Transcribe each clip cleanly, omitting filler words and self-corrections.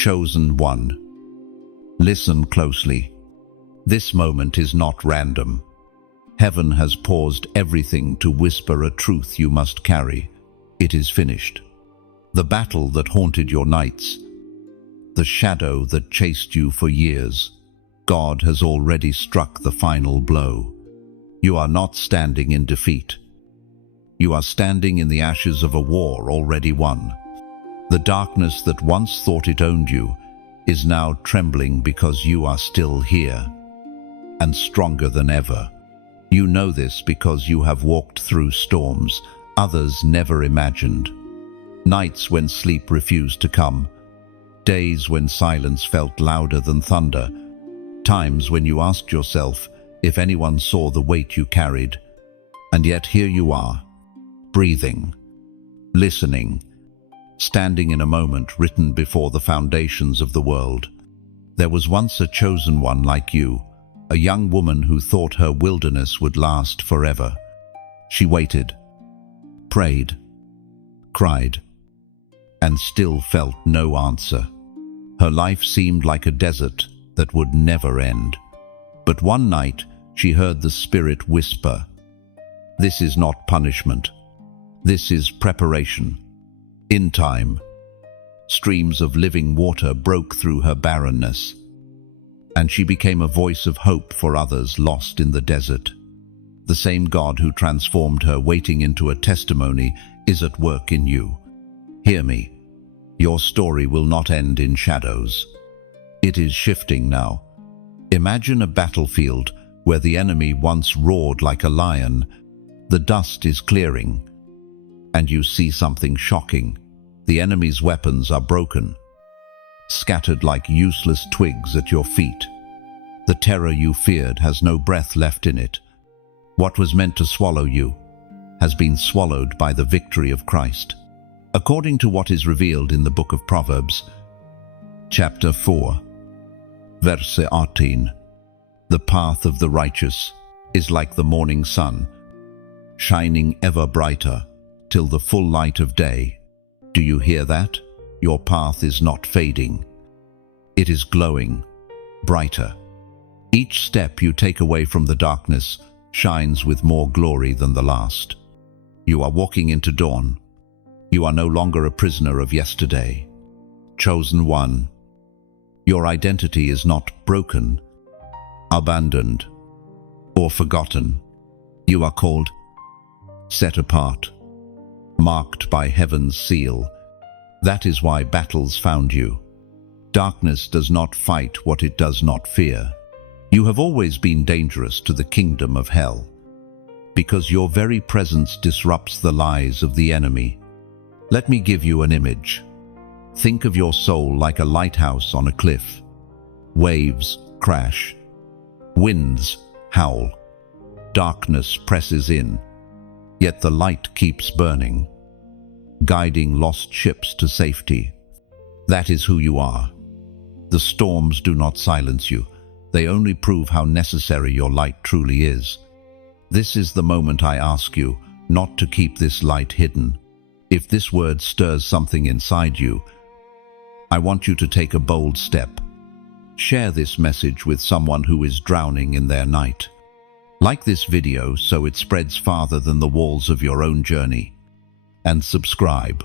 Chosen one. Listen closely. This moment is not random. Heaven has paused everything to whisper a truth you must carry. It is finished. The battle that haunted your nights, the shadow that chased you for years, God has already struck the final blow. You are not standing in defeat. You are standing in the ashes of a war already won. The darkness that once thought it owned you is now trembling because you are still here, and stronger than ever. You know this because you have walked through storms others never imagined. Nights when sleep refused to come, days when silence felt louder than thunder, times when you asked yourself if anyone saw the weight you carried. And yet here you are, breathing, listening, standing in a moment written before the foundations of the world. There was once a chosen one like you, a young woman who thought her wilderness would last forever. She waited, prayed, cried, and still felt no answer. Her life seemed like a desert that would never end. But one night she heard the Spirit whisper, "This is not punishment. This is preparation." In time, streams of living water broke through her barrenness, and she became a voice of hope for others lost in the desert. The same God who transformed her waiting into a testimony is at work in you. Hear me. Your story will not end in shadows. It is shifting now. Imagine a battlefield where the enemy once roared like a lion. The dust is clearing, and you see something shocking. The enemy's weapons are broken, scattered like useless twigs at your feet. The terror you feared has no breath left in it. What was meant to swallow you has been swallowed by the victory of Christ. According to what is revealed in the book of Proverbs, chapter 4, verse 18, the path of the righteous is like the morning sun, shining ever brighter till the full light of day. Do you hear that? Your path is not fading. It is glowing, brighter. Each step you take away from the darkness shines with more glory than the last. You are walking into dawn. You are no longer a prisoner of yesterday. Chosen one. Your identity is not broken, abandoned, or forgotten. You are called, set apart, marked by heaven's seal. That is why battles found you. Darkness does not fight what it does not fear. You have always been dangerous to the kingdom of hell, because your very presence disrupts the lies of the enemy. Let me give you an image. Think of your soul like a lighthouse on a cliff. Waves crash. Winds howl. Darkness presses in. Yet the light keeps burning, guiding lost ships to safety. That is who you are. The storms do not silence you. They only prove how necessary your light truly is. This is the moment I ask you not to keep this light hidden. If this word stirs something inside you, I want you to take a bold step. Share this message with someone who is drowning in their night. Like this video so it spreads farther than the walls of your own journey. And subscribe.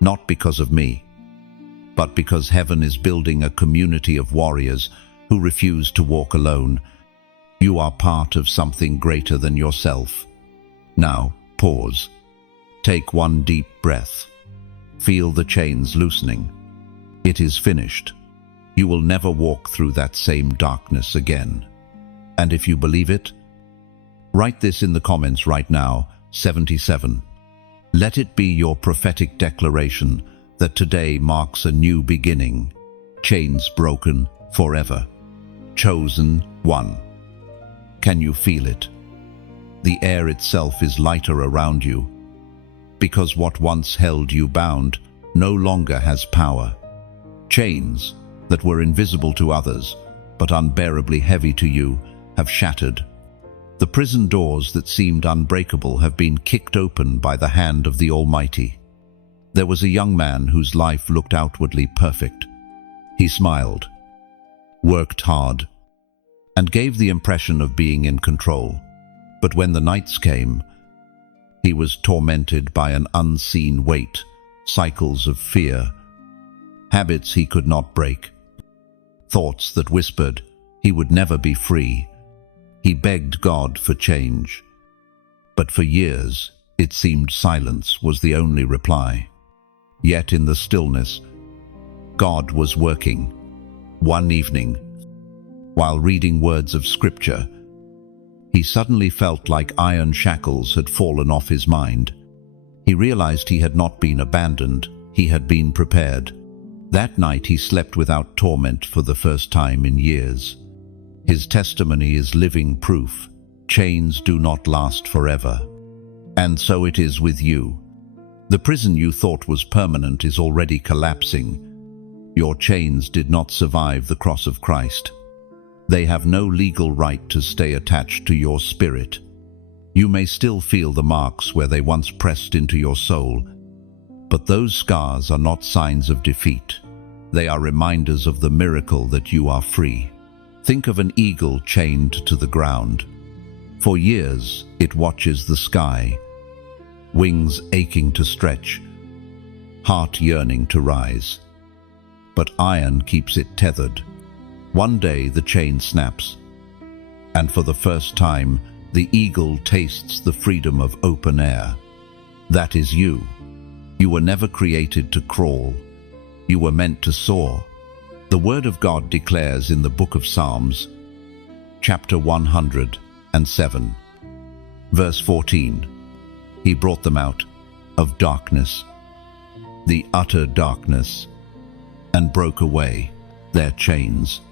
Not because of me, but because heaven is building a community of warriors who refuse to walk alone. You are part of something greater than yourself. Now, pause. Take one deep breath. Feel the chains loosening. It is finished. You will never walk through that same darkness again. And if you believe it, write this in the comments right now, 77. Let it be your prophetic declaration that today marks a new beginning. Chains broken forever. Chosen one. Can you feel it? The air itself is lighter around you, because what once held you bound no longer has power. Chains that were invisible to others, but unbearably heavy to you, have shattered. The prison doors that seemed unbreakable have been kicked open by the hand of the Almighty. There was a young man whose life looked outwardly perfect, He smiled, worked hard, and gave the impression of being in control. But when the nights came, he was tormented by an unseen weight, cycles of fear, habits he could not break, thoughts that whispered he would never be free. He begged God for change, but for years it seemed silence was the only reply. Yet in the stillness, God was working. One evening, while reading words of scripture, he suddenly felt like iron shackles had fallen off his mind. He realized he had not been abandoned, he had been prepared. That night he slept without torment for the first time in years. His testimony is living proof. Chains do not last forever. And so it is with you. The prison you thought was permanent is already collapsing. Your chains did not survive the cross of Christ. They have no legal right to stay attached to your spirit. You may still feel the marks where they once pressed into your soul, but those scars are not signs of defeat. They are reminders of the miracle that you are free. Think of an eagle chained to the ground. For years, it watches the sky, wings aching to stretch, heart yearning to rise. But iron keeps it tethered. One day the chain snaps, and for the first time, the eagle tastes the freedom of open air. That is you. You were never created to crawl. You were meant to soar. The Word of God declares in the book of Psalms, chapter 107, verse 14, He brought them out of darkness, the utter darkness, and broke away their chains.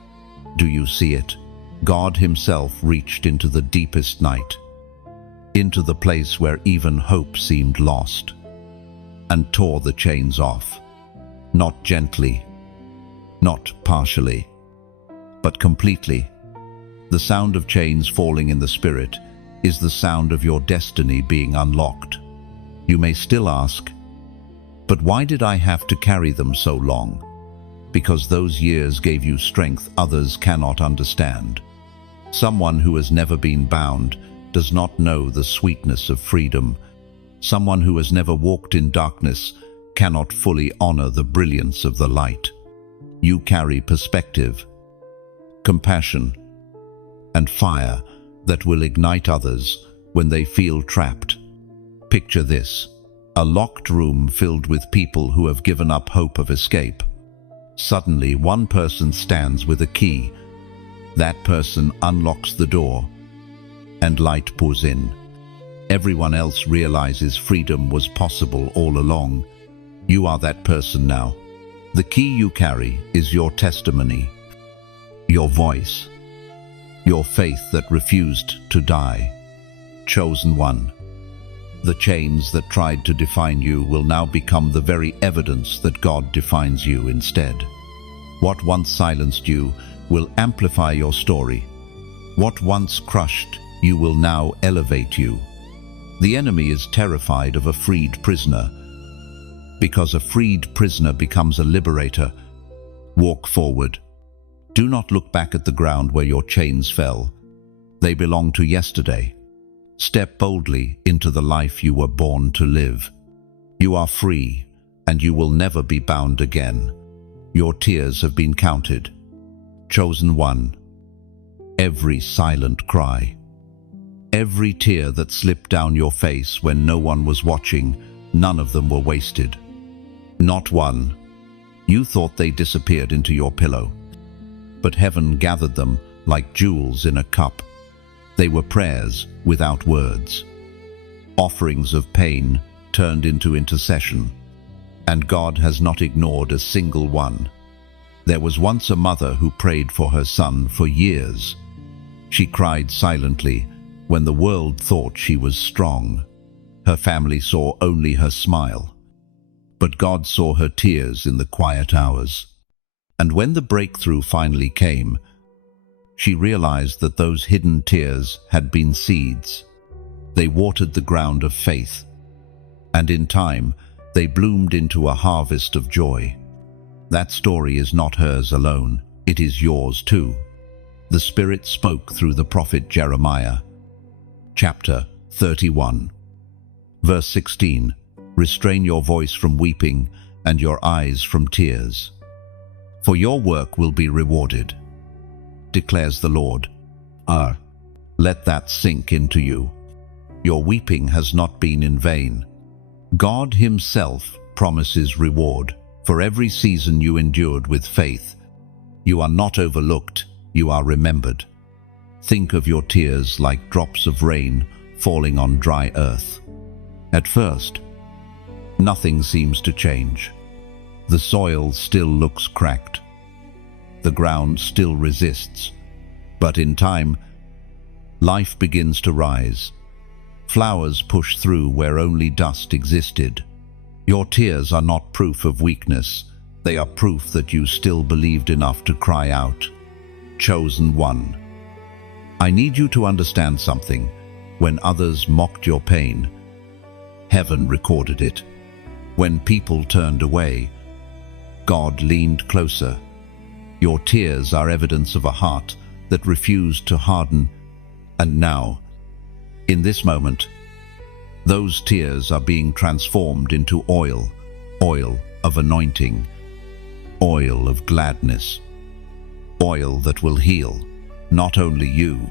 Do you see it? God Himself reached into the deepest night, into the place where even hope seemed lost, and tore the chains off, not gently, not partially, but completely. The sound of chains falling in the spirit is the sound of your destiny being unlocked. You may still ask, but why did I have to carry them so long? Because those years gave you strength others cannot understand. Someone who has never been bound does not know the sweetness of freedom. Someone who has never walked in darkness cannot fully honor the brilliance of the light. You carry perspective, compassion, and fire that will ignite others when they feel trapped. Picture this: a locked room filled with people who have given up hope of escape. Suddenly, one person stands with a key. That person unlocks the door, and light pours in. Everyone else realizes freedom was possible all along. You are that person now. The key you carry is your testimony, your voice, your faith that refused to die. Chosen one. The chains that tried to define you will now become the very evidence that God defines you instead. What once silenced you will amplify your story. What once crushed you will now elevate you. The enemy is terrified of a freed prisoner, because a freed prisoner becomes a liberator. Walk forward. Do not look back at the ground where your chains fell. They belong to yesterday. Step boldly into the life you were born to live. You are free, and you will never be bound again. Your tears have been counted. Chosen one. Every silent cry. Every tear that slipped down your face when no one was watching, none of them were wasted. Not one. You thought they disappeared into your pillow, but heaven gathered them like jewels in a cup. They were prayers without words, offerings of pain turned into intercession, and God has not ignored a single one. There was once a mother who prayed for her son for years. She cried silently when the world thought she was strong. Her family saw only her smile, but God saw her tears in the quiet hours. And when the breakthrough finally came, she realized that those hidden tears had been seeds. They watered the ground of faith, and in time, they bloomed into a harvest of joy. That story is not hers alone, it is yours too. The Spirit spoke through the prophet Jeremiah. Chapter 31. Verse 16. Restrain your voice from weeping and your eyes from tears, for your work will be rewarded, declares the Lord. Let that sink into you. Your weeping has not been in vain. God Himself promises reward for every season you endured with faith. You are not overlooked, you are remembered. Think of your tears like drops of rain falling on dry earth. At first, nothing seems to change. The soil still looks cracked. The ground still resists. But in time, life begins to rise. Flowers push through where only dust existed. Your tears are not proof of weakness. They are proof that you still believed enough to cry out. Chosen one. I need you to understand something. When others mocked your pain, heaven recorded it. When people turned away, God leaned closer. Your tears are evidence of a heart that refused to harden. And now, in this moment, those tears are being transformed into oil, oil of anointing, oil of gladness, oil that will heal not only you,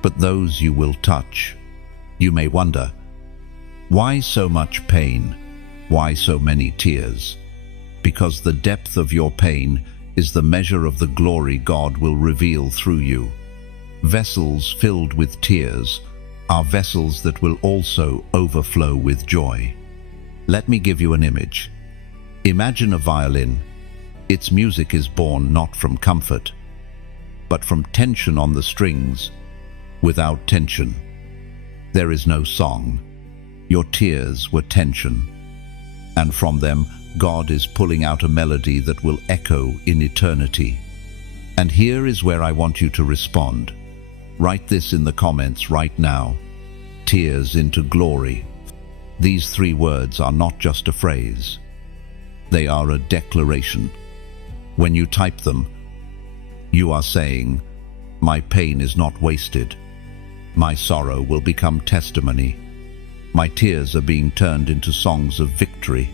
but those you will touch. You may wonder, why so much pain? Why so many tears? Because the depth of your pain is the measure of the glory God will reveal through you. Vessels filled with tears are vessels that will also overflow with joy. Let me give you an image. Imagine a violin. Its music is born not from comfort, but from tension on the strings. Without tension, there is no song. Your tears were tension, and from them, God is pulling out a melody that will echo in eternity. And here is where I want you to respond. Write this in the comments right now. Tears into glory. These 3 words are not just a phrase. They are a declaration. When you type them, you are saying, my pain is not wasted. My sorrow will become testimony. My tears are being turned into songs of victory.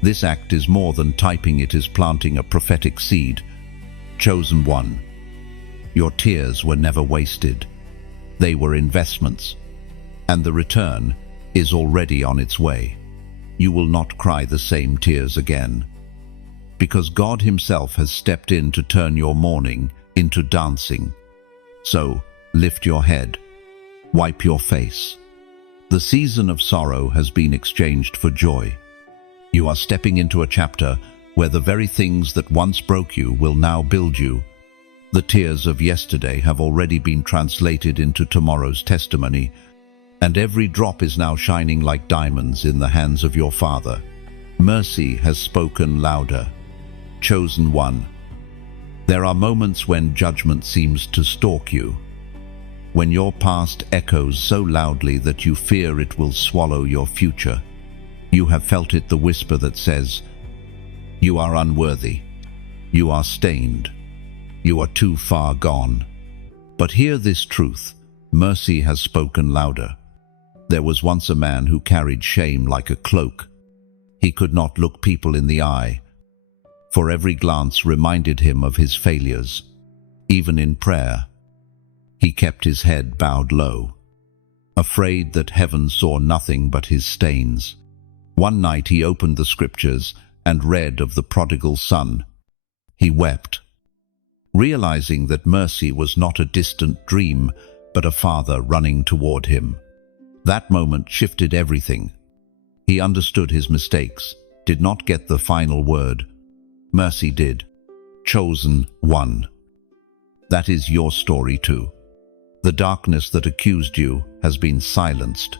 This act is more than typing, it is planting a prophetic seed. Chosen one. Your tears were never wasted. They were investments, and the return is already on its way. You will not cry the same tears again, because God Himself has stepped in to turn your mourning into dancing. So, lift your head, wipe your face. The season of sorrow has been exchanged for joy. You are stepping into a chapter where the very things that once broke you will now build you. The tears of yesterday have already been translated into tomorrow's testimony, and every drop is now shining like diamonds in the hands of your Father. Mercy has spoken louder. Chosen one. There are moments when judgment seems to stalk you, when your past echoes so loudly that you fear it will swallow your future. You have felt it, the whisper that says, you are unworthy, you are stained, you are too far gone. But hear this truth, mercy has spoken louder. There was once a man who carried shame like a cloak. He could not look people in the eye, for every glance reminded him of his failures. Even in prayer, he kept his head bowed low, afraid that heaven saw nothing but his stains. One night he opened the scriptures and read of the prodigal son. He wept, realizing that mercy was not a distant dream, but a father running toward him. That moment shifted everything. He understood his mistakes, did not get the final word. Mercy did. Chosen one. That is your story too. The darkness that accused you has been silenced.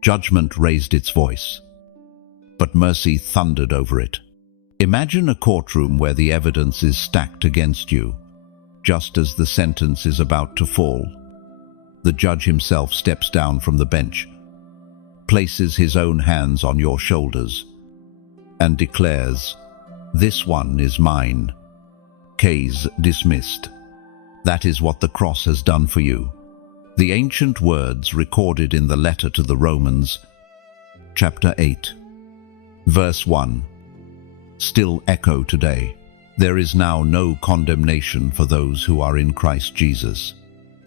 Judgment raised its voice, but mercy thundered over it. Imagine a courtroom where the evidence is stacked against you. Just as the sentence is about to fall, the judge himself steps down from the bench, places his own hands on your shoulders, and declares, This one is mine. Case dismissed. That is what the cross has done for you. The ancient words recorded in the letter to the Romans, chapter 8, verse 1, still echo today. There is now no condemnation for those who are in Christ Jesus.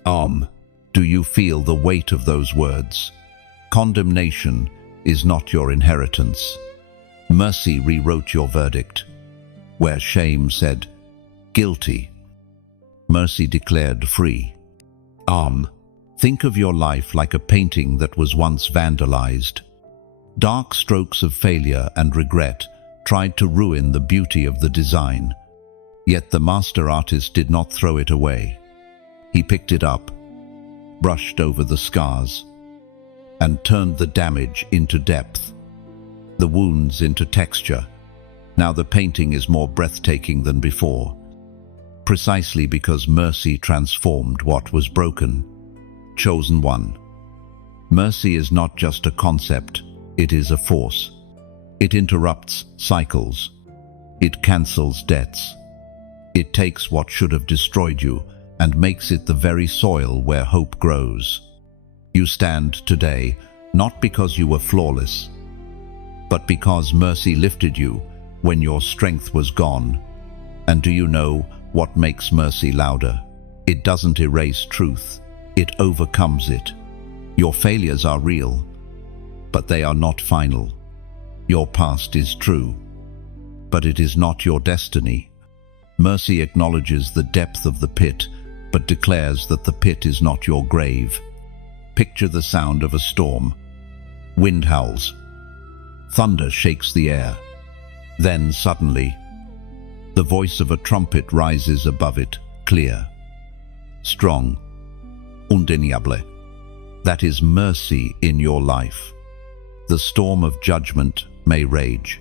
Do you feel the weight of those words? Condemnation is not your inheritance. Mercy rewrote your verdict. Where shame said, guilty, mercy declared free. Think of your life like a painting that was once vandalized. Dark strokes of failure and regret tried to ruin the beauty of the design. Yet the master artist did not throw it away. He picked it up, brushed over the scars, and turned the damage into depth, the wounds into texture. Now the painting is more breathtaking than before, precisely because mercy transformed what was broken. Chosen one. Mercy is not just a concept, it is a force. It interrupts cycles. It cancels debts. It takes what should have destroyed you and makes it the very soil where hope grows. You stand today not because you were flawless, but because mercy lifted you when your strength was gone. And do you know what makes mercy louder? It doesn't erase truth, it overcomes it. Your failures are real, but they are not final. Your past is true, but it is not your destiny. Mercy acknowledges the depth of the pit, but declares that the pit is not your grave. Picture the sound of a storm. Wind howls. Thunder shakes the air. Then suddenly, the voice of a trumpet rises above it, clear, strong, undeniable. That is mercy in your life. The storm of judgment may rage,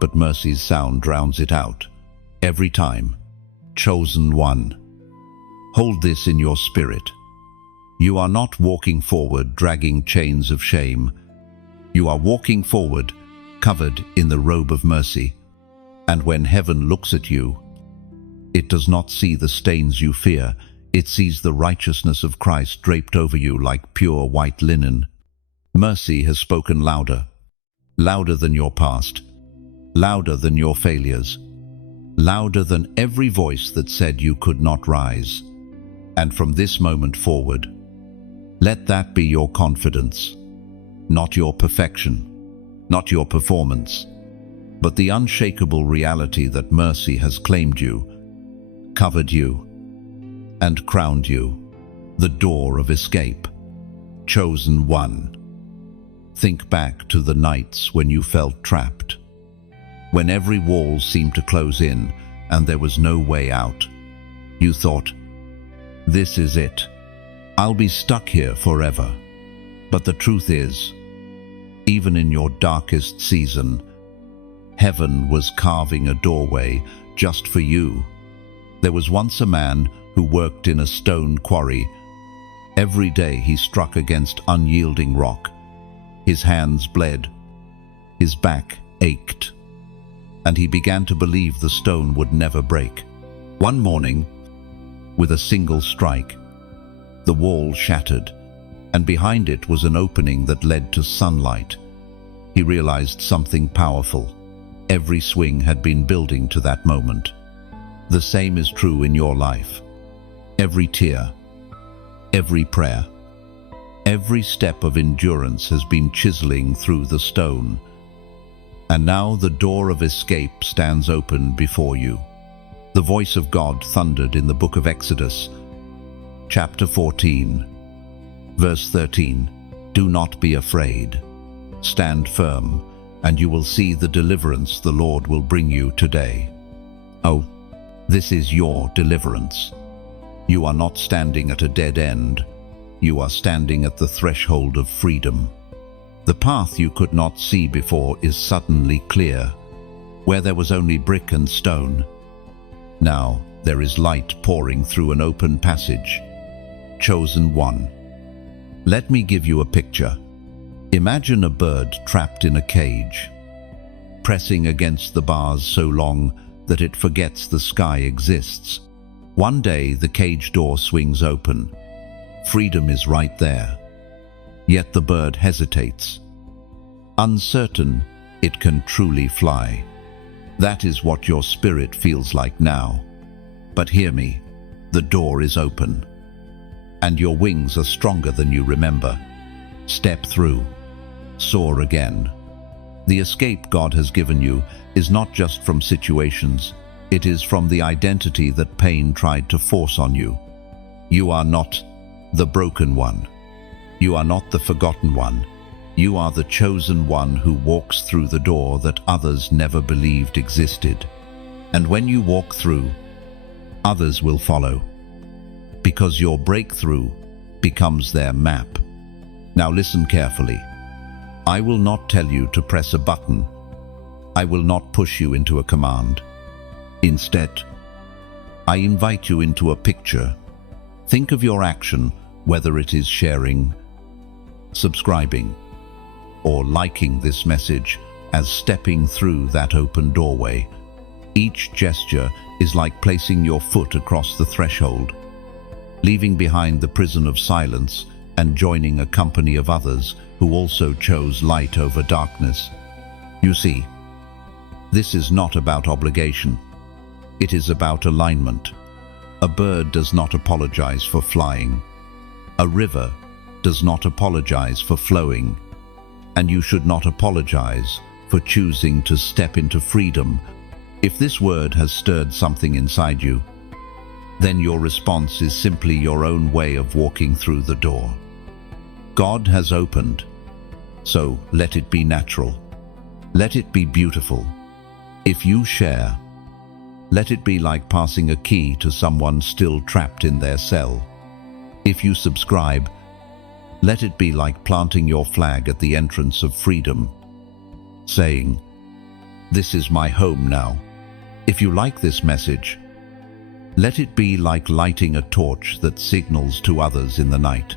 but mercy's sound drowns it out. Every time. Chosen one. Hold this in your spirit. You are not walking forward dragging chains of shame. You are walking forward covered in the robe of mercy. And when heaven looks at you, it does not see the stains you fear. It sees the righteousness of Christ draped over you like pure white linen. Mercy has spoken louder. Louder than your past. Louder than your failures. Louder than every voice that said you could not rise. And from this moment forward, let that be your confidence. Not your perfection, not your performance, but the unshakable reality that mercy has claimed you, covered you, and crowned you, the door of escape. Chosen one. Think back to the nights when you felt trapped, when every wall seemed to close in and there was no way out. You thought, this is it. I'll be stuck here forever. But the truth is, even in your darkest season, heaven was carving a doorway just for you. There was once a man who worked in a stone quarry. Every day he struck against unyielding rock. His hands bled, his back ached, and he began to believe the stone would never break. One morning, with a single strike, the wall shattered, and behind it was an opening that led to sunlight. He realized something powerful. Every swing had been building to that moment. The same is true in your life. Every tear, every prayer, every step of endurance has been chiseling through the stone. And now the door of escape stands open before you. The voice of God thundered in the book of Exodus, chapter 14, verse 13. Do not be afraid. Stand firm, and you will see the deliverance the Lord will bring you today. Oh, this is your deliverance. You are not standing at a dead end. You are standing at the threshold of freedom. The path you could not see before is suddenly clear. Where there was only brick and stone, now there is light pouring through an open passage. Chosen one. Let me give you a picture. Imagine a bird trapped in a cage. pressing against the bars so long that it forgets the sky exists. One day the cage door swings open. Freedom is right there. Yet the bird hesitates. Uncertain it can truly fly. That is what your spirit feels like now. But hear me, the door is open. And your wings are stronger than you remember. Step through. Soar again. The escape God has given you is not just from situations, it is from the identity that pain tried to force on you. You are not the broken one. You are not the forgotten one. You are the chosen one who walks through the door that others never believed existed. And when you walk through, others will follow. Because your breakthrough becomes their map. Now listen carefully. I will not tell you to press a button. I will not push you into a command. Instead, I invite you into a picture. Think of your action, whether it is sharing, subscribing, or liking this message, as stepping through that open doorway. Each gesture is like placing your foot across the threshold, leaving behind the prison of silence and joining a company of others who also chose light over darkness. You see, this is not about obligation. It is about alignment. A bird does not apologize for flying. A river does not apologize for flowing. And you should not apologize for choosing to step into freedom. If this word has stirred something inside you, then your response is simply your own way of walking through the door. God has opened, so let it be natural. Let it be beautiful. If you share, let it be like passing a key to someone still trapped in their cell. If you subscribe, let it be like planting your flag at the entrance of freedom, saying, "This is my home now." If you like this message, let it be like lighting a torch that signals to others in the night.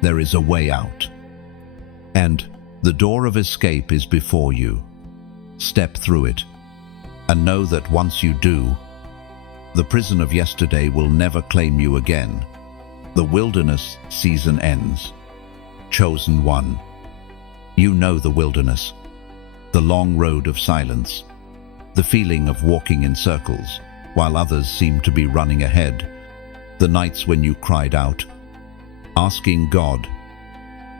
There is a way out. And the door of escape is before you. Step through it, and know that once you do, the prison of yesterday will never claim you again. The wilderness season ends. Chosen one. You know the wilderness, the long road of silence, the feeling of walking in circles while others seem to be running ahead, the nights when you cried out, asking God,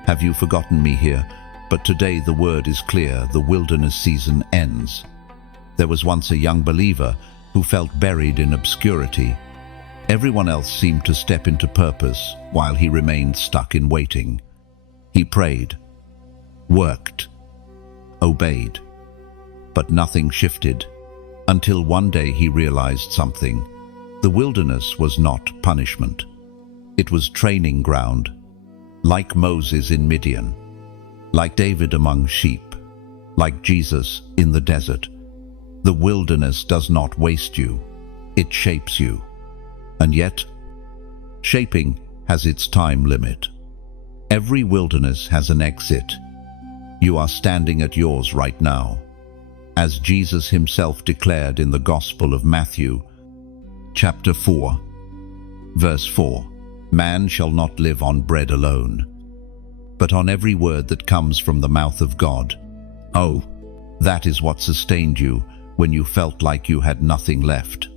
"Have you forgotten me here?" But today the word is clear, the wilderness season ends. There was once a young believer who felt buried in obscurity. Everyone else seemed to step into purpose while he remained stuck in waiting. He prayed, worked, obeyed, but nothing shifted until one day he realized something. The wilderness was not punishment. It was training ground, like Moses in Midian, like David among sheep, like Jesus in the desert. The wilderness does not waste you, it shapes you. And yet, shaping has its time limit. Every wilderness has an exit. You are standing at yours right now. As Jesus himself declared in the Gospel of Matthew, chapter 4, verse 4, "Man shall not live on bread alone, but on every word that comes from the mouth of God." Oh, that is what sustained you when you felt like you had nothing left.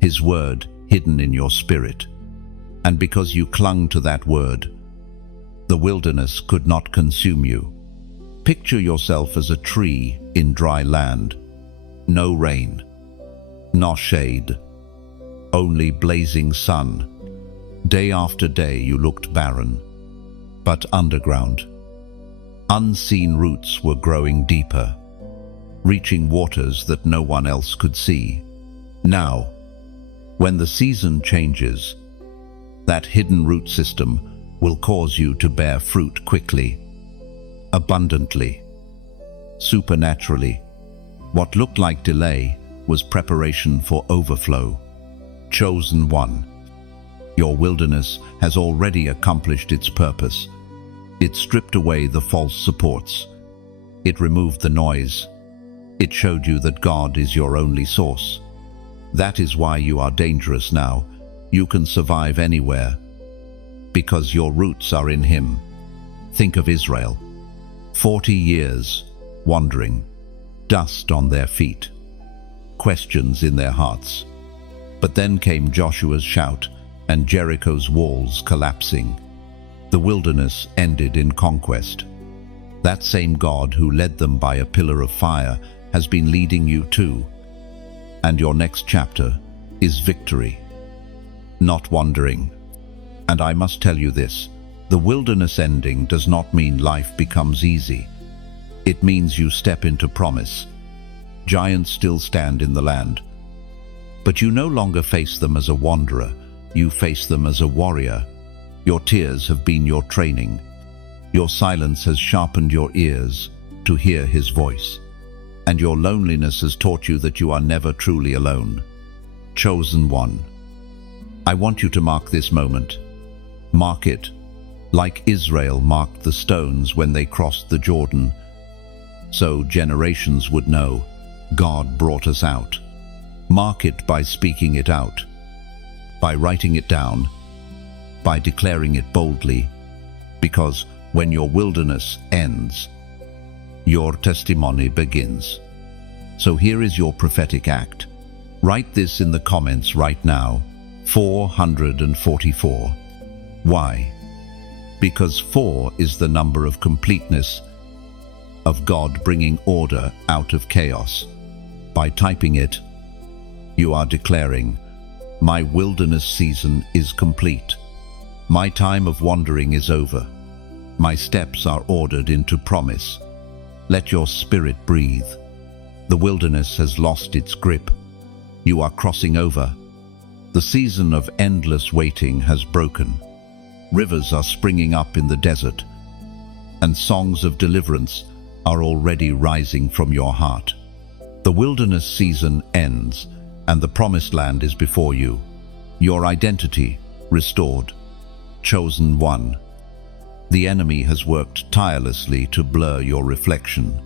His word hidden in your spirit. And because you clung to that word, the wilderness could not consume you. Picture yourself as a tree in dry land. No rain, no shade, only blazing sun. Day after day you looked barren, but underground, unseen roots were growing deeper, reaching waters that no one else could see. Now, when the season changes, that hidden root system will cause you to bear fruit quickly, abundantly, supernaturally. What looked like delay was preparation for overflow. Chosen one. Your wilderness has already accomplished its purpose. It stripped away the false supports. It removed the noise. It showed you that God is your only source. That is why you are dangerous now. You can survive anywhere, because your roots are in Him. Think of Israel. 40 years wandering, dust on their feet, questions in their hearts. But then came Joshua's shout and Jericho's walls collapsing. The wilderness ended in conquest. That same God who led them by a pillar of fire has been leading you too. And your next chapter is victory, not wandering. And I must tell you this, the wilderness ending does not mean life becomes easy. It means you step into promise. Giants still stand in the land, but you no longer face them as a wanderer. You face them as a warrior. Your tears have been your training. Your silence has sharpened your ears to hear His voice. And your loneliness has taught you that you are never truly alone. Chosen one. I want you to mark this moment. Mark it, like Israel marked the stones when they crossed the Jordan, so generations would know God brought us out. Mark it by speaking it out, by writing it down, by declaring it boldly, because when your wilderness ends, your testimony begins. So here is your prophetic act. Write this in the comments right now. 444. Why? Because 4 is the number of completeness, of God bringing order out of chaos. By typing it, you are declaring, my wilderness season is complete. My time of wandering is over. My steps are ordered into promise. Let your spirit breathe. The wilderness has lost its grip. You are crossing over. The season of endless waiting has broken. Rivers are springing up in the desert, and songs of deliverance are already rising from your heart. The wilderness season ends, and the promised land is before you. Your identity restored. Chosen one. The enemy has worked tirelessly to blur your reflection.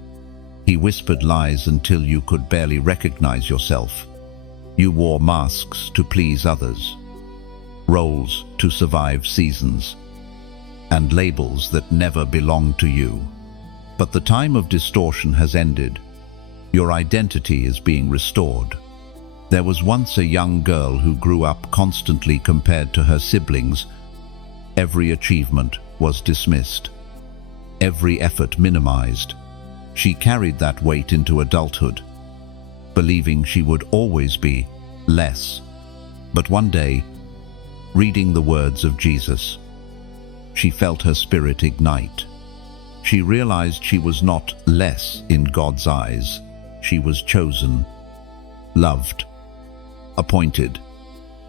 He whispered lies until you could barely recognize yourself. You wore masks to please others, roles to survive seasons, and labels that never belonged to you. But the time of distortion has ended. Your identity is being restored. There was once a young girl who grew up constantly compared to her siblings. Every achievement was dismissed, every effort minimized. She carried that weight into adulthood, believing she would always be less. But one day, reading the words of Jesus, she felt her spirit ignite. She realized she was not less in God's eyes. She was chosen, loved, appointed.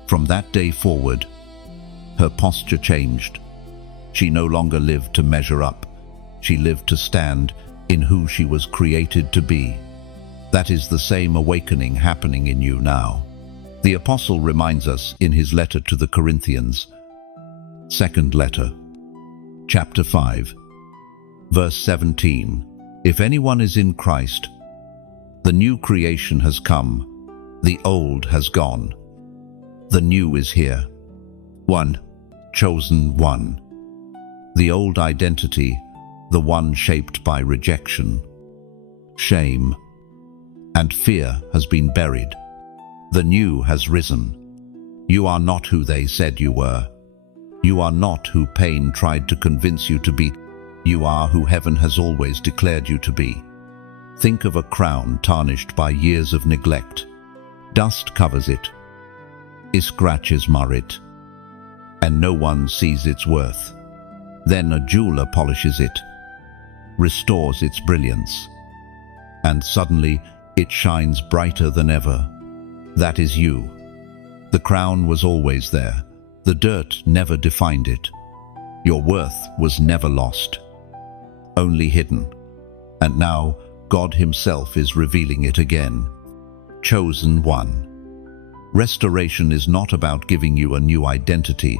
From that day forward, her posture changed. She no longer lived to measure up. She lived to stand in who she was created to be. That is the same awakening happening in you now. The apostle reminds us in his letter to the Corinthians, second letter, chapter 5, verse 17. If anyone is in Christ, the new creation has come, the old has gone, the new is here. 1. Chosen one. The old identity, the one shaped by rejection, shame, and fear has been buried. The new has risen. You are not who they said you were. You are not who pain tried to convince you to be. You are who heaven has always declared you to be. Think of a crown tarnished by years of neglect. Dust covers it. Scratches mar it, and no one sees its worth. Then a jeweler polishes it, restores its brilliance, and suddenly it shines brighter than ever. That is you. The crown was always there. The dirt never defined it. Your worth was never lost, only hidden. And now God Himself is revealing it again. Chosen one. Restoration is not about giving you a new identity.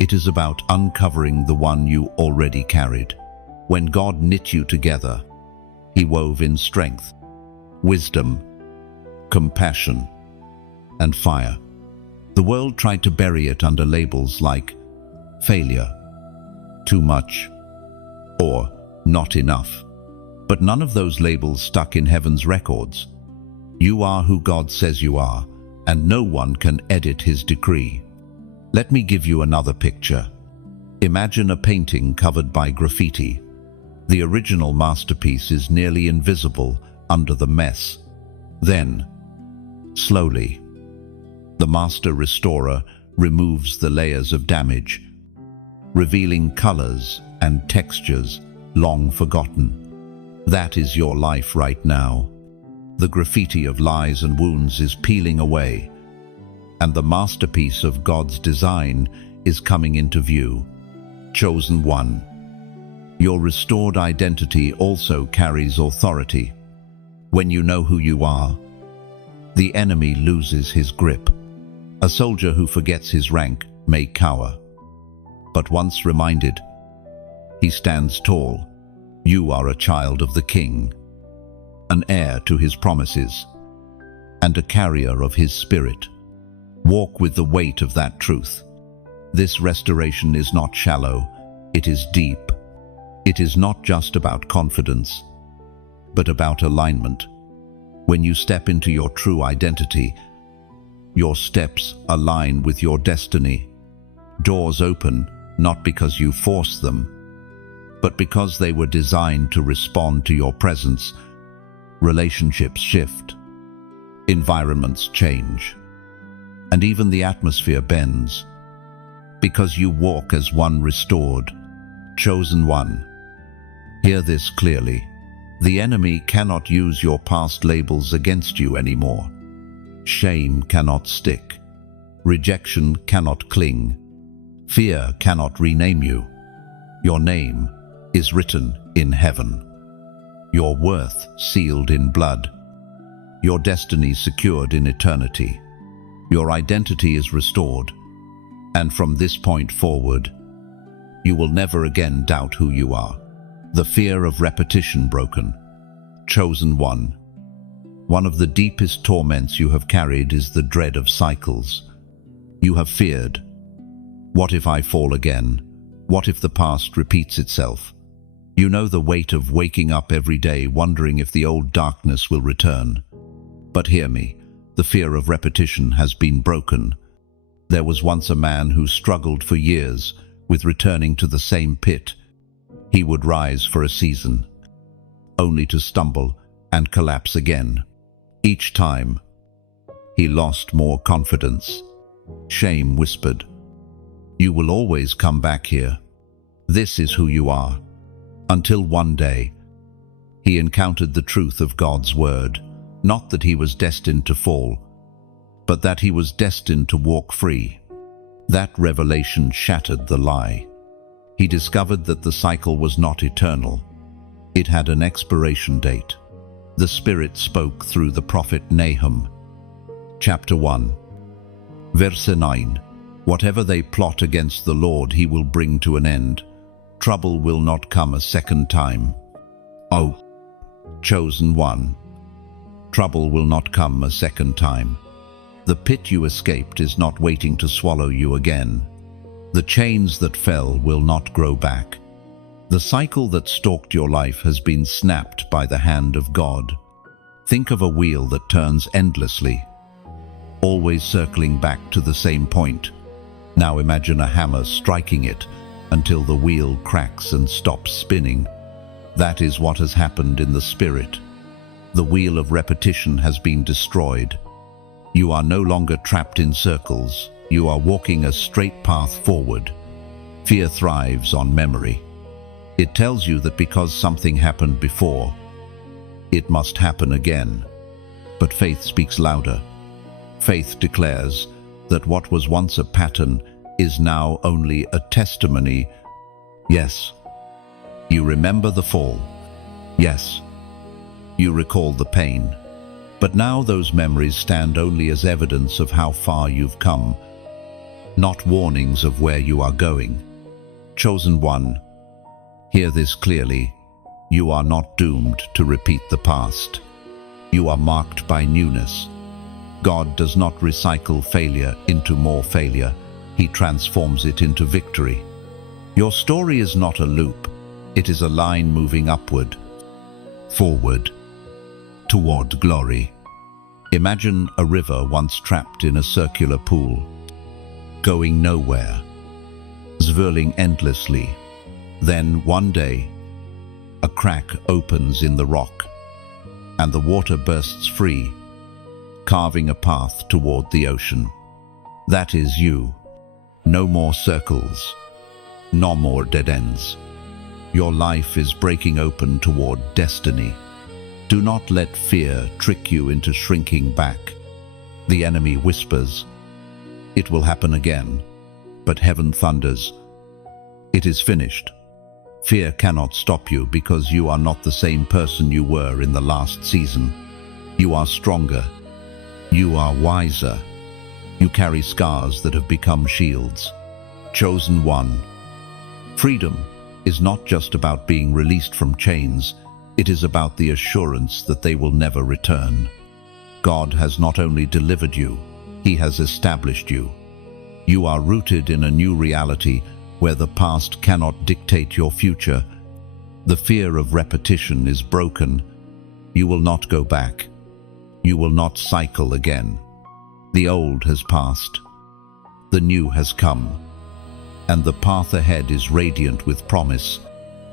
It is about uncovering the one you already carried. When God knit you together, He wove in strength. wisdom, compassion, and fire. The world tried to bury it under labels like failure, too much, or not enough. But none of those labels stuck in heaven's records. You are who God says you are, and no one can edit his decree. Let me give you another picture. Imagine a painting covered by graffiti. The original masterpiece is nearly invisible under the mess. Then, slowly, the master restorer removes the layers of damage, revealing colors and textures long forgotten. That is your life right now. The graffiti of lies and wounds is peeling away, and the masterpiece of God's design is coming into view. Chosen one. Your restored identity also carries authority. When you know who you are, the enemy loses his grip. A soldier who forgets his rank may cower, but once reminded, he stands tall. You are a child of the King, an heir to his promises, and a carrier of his spirit. Walk with the weight of that truth. This restoration is not shallow, it is deep. It is not just about confidence, but about alignment. When you step into your true identity, your steps align with your destiny. Doors open not because you force them, but because they were designed to respond to your presence. Relationships shift, environments change, and even the atmosphere bends, because you walk as one restored, chosen one. Hear this clearly. The enemy cannot use your past labels against you anymore. Shame cannot stick. Rejection cannot cling. Fear cannot rename you. Your name is written in heaven. Your worth sealed in blood. Your destiny secured in eternity. Your identity is restored, and from this point forward, you will never again doubt who you are. The fear of repetition broken. Chosen one. One of the deepest torments you have carried is the dread of cycles. You have feared. What if I fall again? What if the past repeats itself? You know the weight of waking up every day wondering if the old darkness will return. But hear me, the fear of repetition has been broken. There was once a man who struggled for years with returning to the same pit. He would rise for a season, only to stumble and collapse again. Each time, he lost more confidence. Shame whispered, "You will always come back here. This is who you are." Until one day, he encountered the truth of God's word, not that he was destined to fall, but that he was destined to walk free. That revelation shattered the lie. He discovered that the cycle was not eternal. It had an expiration date. The Spirit spoke through the prophet Nahum. Chapter 1, Verse 9. Whatever they plot against the Lord, he will bring to an end. Trouble will not come a second time. Oh, chosen one. Trouble will not come a second time. The pit you escaped is not waiting to swallow you again. The chains that fell will not grow back. The cycle that stalked your life has been snapped by the hand of God. Think of a wheel that turns endlessly, always circling back to the same point. Now imagine a hammer striking it until the wheel cracks and stops spinning. That is what has happened in the spirit. The wheel of repetition has been destroyed. You are no longer trapped in circles. You are walking a straight path forward. Fear thrives on memory. It tells you that because something happened before, it must happen again. But faith speaks louder. Faith declares that what was once a pattern is now only a testimony. Yes, you remember the fall. Yes, you recall the pain. But now those memories stand only as evidence of how far you've come, not warnings of where you are going. Chosen one, hear this clearly. You are not doomed to repeat the past. You are marked by newness. God does not recycle failure into more failure. He transforms it into victory. Your story is not a loop. It is a line moving upward, forward, toward glory. Imagine a river once trapped in a circular pool, going nowhere, swirling endlessly. Then one day, a crack opens in the rock, and the water bursts free, carving a path toward the ocean. That is you. No more circles, no more dead ends. Your life is breaking open toward destiny. Do not let fear trick you into shrinking back. The enemy whispers, "It will happen again," but heaven thunders, "It is finished." Fear cannot stop you because you are not the same person you were in the last season. You are stronger. You are wiser. You carry scars that have become shields. Chosen one. Freedom is not just about being released from chains. It is about the assurance that they will never return. God has not only delivered you, He has established you. You are rooted in a new reality where the past cannot dictate your future. The fear of repetition is broken. You will not go back. You will not cycle again. The old has passed. The new has come. And the path ahead is radiant with promise.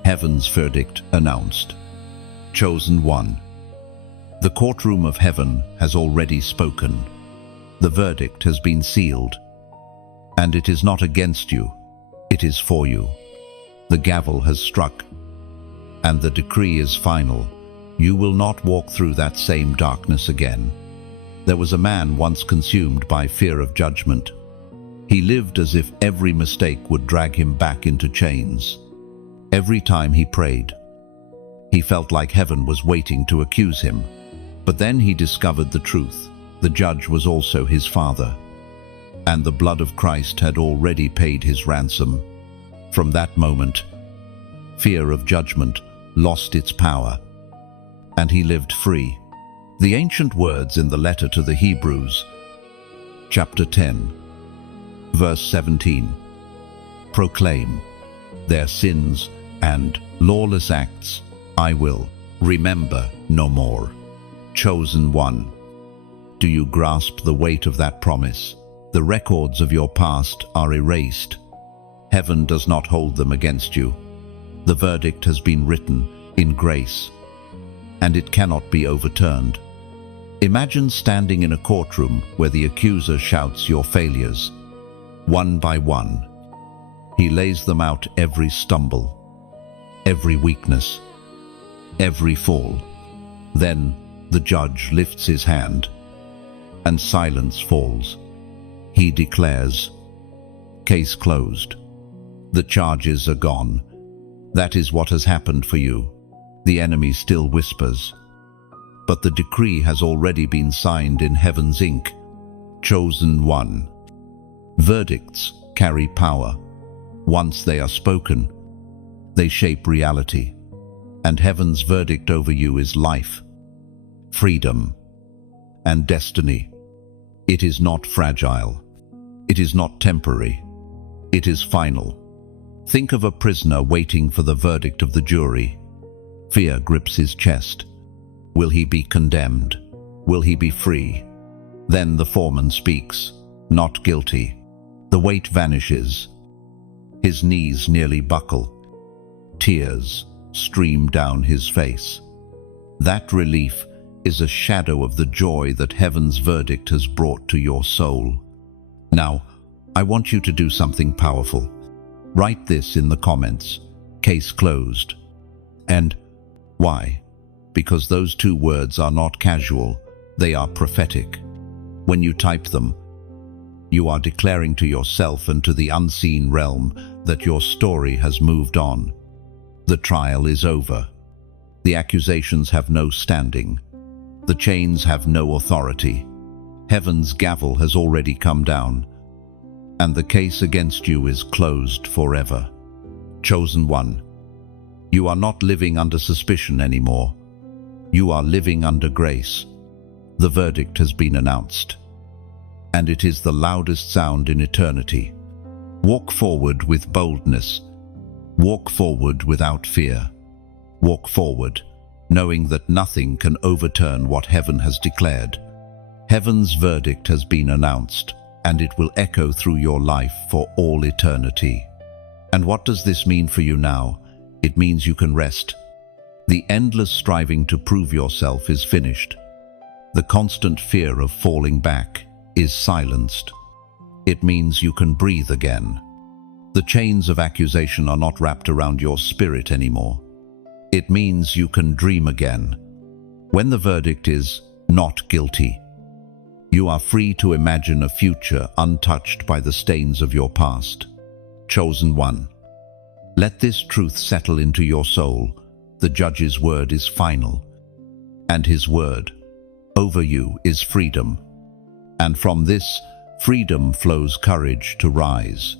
Heaven's verdict announced. Chosen one. The courtroom of heaven has already spoken. The verdict has been sealed. And it is not against you. It is for you. The gavel has struck. And the decree is final. You will not walk through that same darkness again. There was a man once consumed by fear of judgment. He lived as if every mistake would drag him back into chains. Every time he prayed, he felt like heaven was waiting to accuse him. But then he discovered the truth. The judge was also his father, and the blood of Christ had already paid his ransom. From that moment, fear of judgment lost its power, and he lived free. The ancient words in the letter to the Hebrews, chapter 10, verse 17, proclaim, "Their sins and lawless acts I will remember no more." Chosen one. Do you grasp the weight of that promise? The records of your past are erased. Heaven does not hold them against you. The verdict has been written in grace, and it cannot be overturned. Imagine standing in a courtroom where the accuser shouts your failures. One by one, he lays them out: every stumble, every weakness, every fall. Then the judge lifts his hand, and silence falls. He declares, "Case closed. The charges are gone." That is what has happened for you. The enemy still whispers, but the decree has already been signed in heaven's ink. Chosen one. Verdicts carry power. Once they are spoken, they shape reality. And heaven's verdict over you is life, freedom, and destiny. It is not fragile. It is not temporary. It is final. Think of a prisoner waiting for the verdict of the jury. Fear grips his chest. Will he be condemned? Will he be free? Then the foreman speaks, "Not guilty." The weight vanishes. His knees nearly buckle. Tears stream down his face. That relief is a shadow of the joy that heaven's verdict has brought to your soul. Now, I want you to do something powerful. Write this in the comments: "Case closed." And why? Because those two words are not casual, they are prophetic. When you type them, you are declaring to yourself and to the unseen realm that your story has moved on. The trial is over. The accusations have no standing. The chains have no authority. Heaven's gavel has already come down, and the case against you is closed forever. Chosen one. You are not living under suspicion anymore. You are living under grace. The verdict has been announced, and it is the loudest sound in eternity. Walk forward with boldness. Walk forward without fear. Walk forward, knowing that nothing can overturn what heaven has declared. Heaven's verdict has been announced, and it will echo through your life for all eternity. And what does this mean for you now? It means you can rest. The endless striving to prove yourself is finished. The constant fear of falling back is silenced. It means you can breathe again. The chains of accusation are not wrapped around your spirit anymore. It means you can dream again. When the verdict is not guilty, you are free to imagine a future untouched by the stains of your past. Chosen one. Let this truth settle into your soul. The judge's word is final, and his word over you is freedom. And from this freedom flows courage to rise,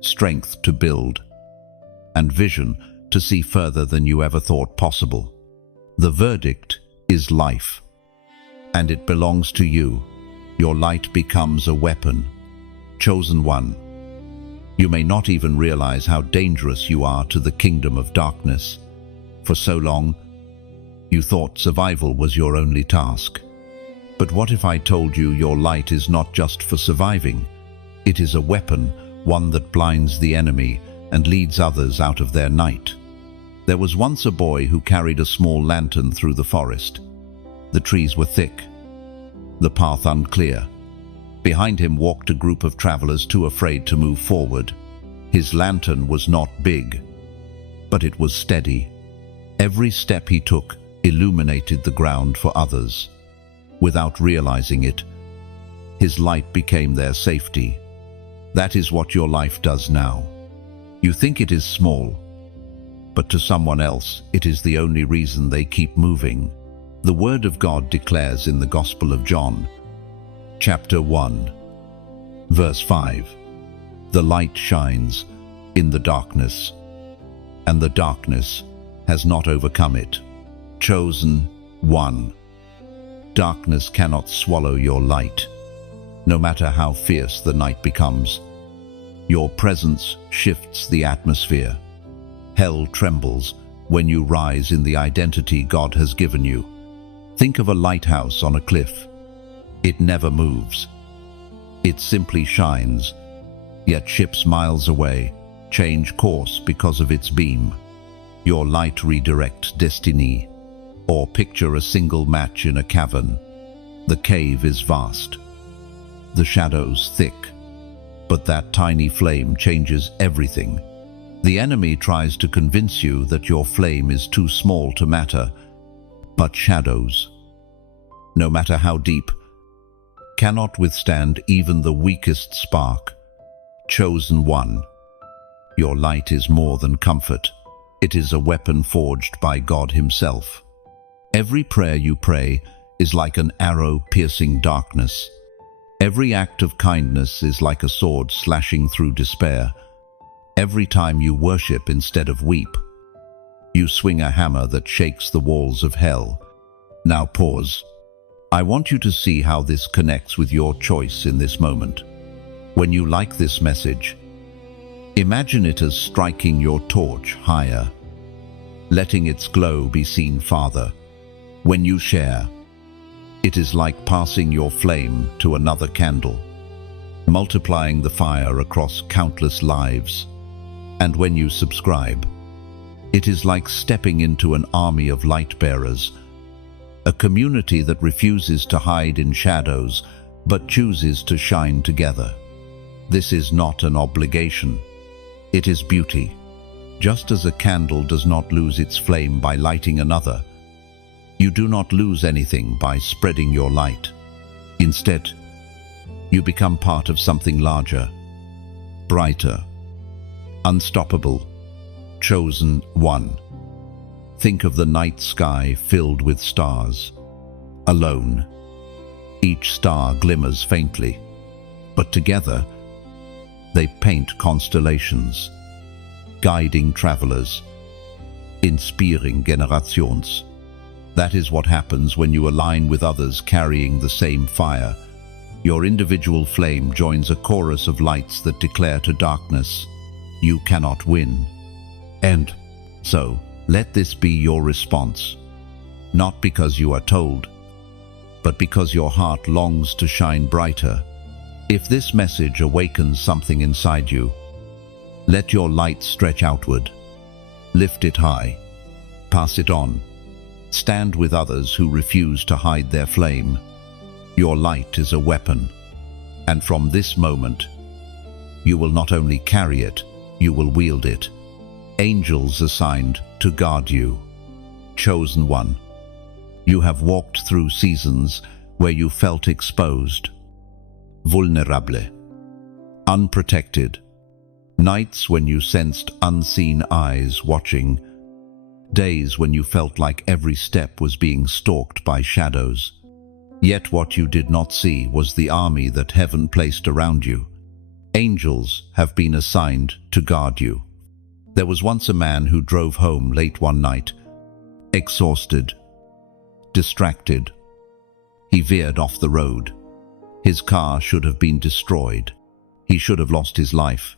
strength to build, and vision to see further than you ever thought possible. The verdict is life, and it belongs to you. Your light becomes a weapon. Chosen one. You may not even realize how dangerous you are to the kingdom of darkness. For so long, you thought survival was your only task. But what if I told you your light is not just for surviving? It is a weapon, one that blinds the enemy and leads others out of their night. There was once a boy who carried a small lantern through the forest. The trees were thick, the path unclear. Behind him walked a group of travelers too afraid to move forward. His lantern was not big, but it was steady. Every step he took illuminated the ground for others. Without realizing it, his light became their safety. That is what your life does now. You think it is small, but to someone else, it is the only reason they keep moving. The Word of God declares in the Gospel of John, chapter 1, verse 5, "The light shines in the darkness, and the darkness has not overcome it." Chosen one. Darkness cannot swallow your light, no matter how fierce the night becomes. Your presence shifts the atmosphere. Hell trembles when you rise in the identity God has given you. Think of a lighthouse on a cliff. It never moves. It simply shines, yet ships miles away change course because of its beam. Your light redirects destiny. Or picture a single match in a cavern. The cave is vast, the shadows thick, but that tiny flame changes everything. The enemy tries to convince you that your flame is too small to matter, but shadows, no matter how deep, cannot withstand even the weakest spark. Chosen one. Your light is more than comfort. It is a weapon forged by God Himself. Every prayer you pray is like an arrow piercing darkness. Every act of kindness is like a sword slashing through despair. Every time you worship instead of weep, you swing a hammer that shakes the walls of hell. Now pause. I want you to see how this connects with your choice in this moment. When you like this message, imagine it as striking your torch higher, letting its glow be seen farther. When you share, it is like passing your flame to another candle, multiplying the fire across countless lives. And when you subscribe, it is like stepping into an army of light bearers, a community that refuses to hide in shadows, but chooses to shine together. This is not an obligation. It is beauty. Just as a candle does not lose its flame by lighting another, you do not lose anything by spreading your light. Instead, you become part of something larger, brighter, unstoppable. Chosen one. Think of the night sky filled with stars. Alone, each star glimmers faintly, but together, they paint constellations, guiding travelers, inspiring generations. That is what happens when you align with others carrying the same fire. Your individual flame joins a chorus of lights that declare to darkness, "You cannot win." And so, let this be your response. Not because you are told, but because your heart longs to shine brighter. If this message awakens something inside you, let your light stretch outward. Lift it high. Pass it on. Stand with others who refuse to hide their flame. Your light is a weapon, and from this moment, you will not only carry it, you will wield it. Angels assigned to guard you. Chosen one. You have walked through seasons where you felt exposed, vulnerable, unprotected. Nights when you sensed unseen eyes watching. Days when you felt like every step was being stalked by shadows. Yet what you did not see was the army that heaven placed around you. Angels have been assigned to guard you. There was once a man who drove home late one night, exhausted, distracted. He veered off the road. His car should have been destroyed. He should have lost his life.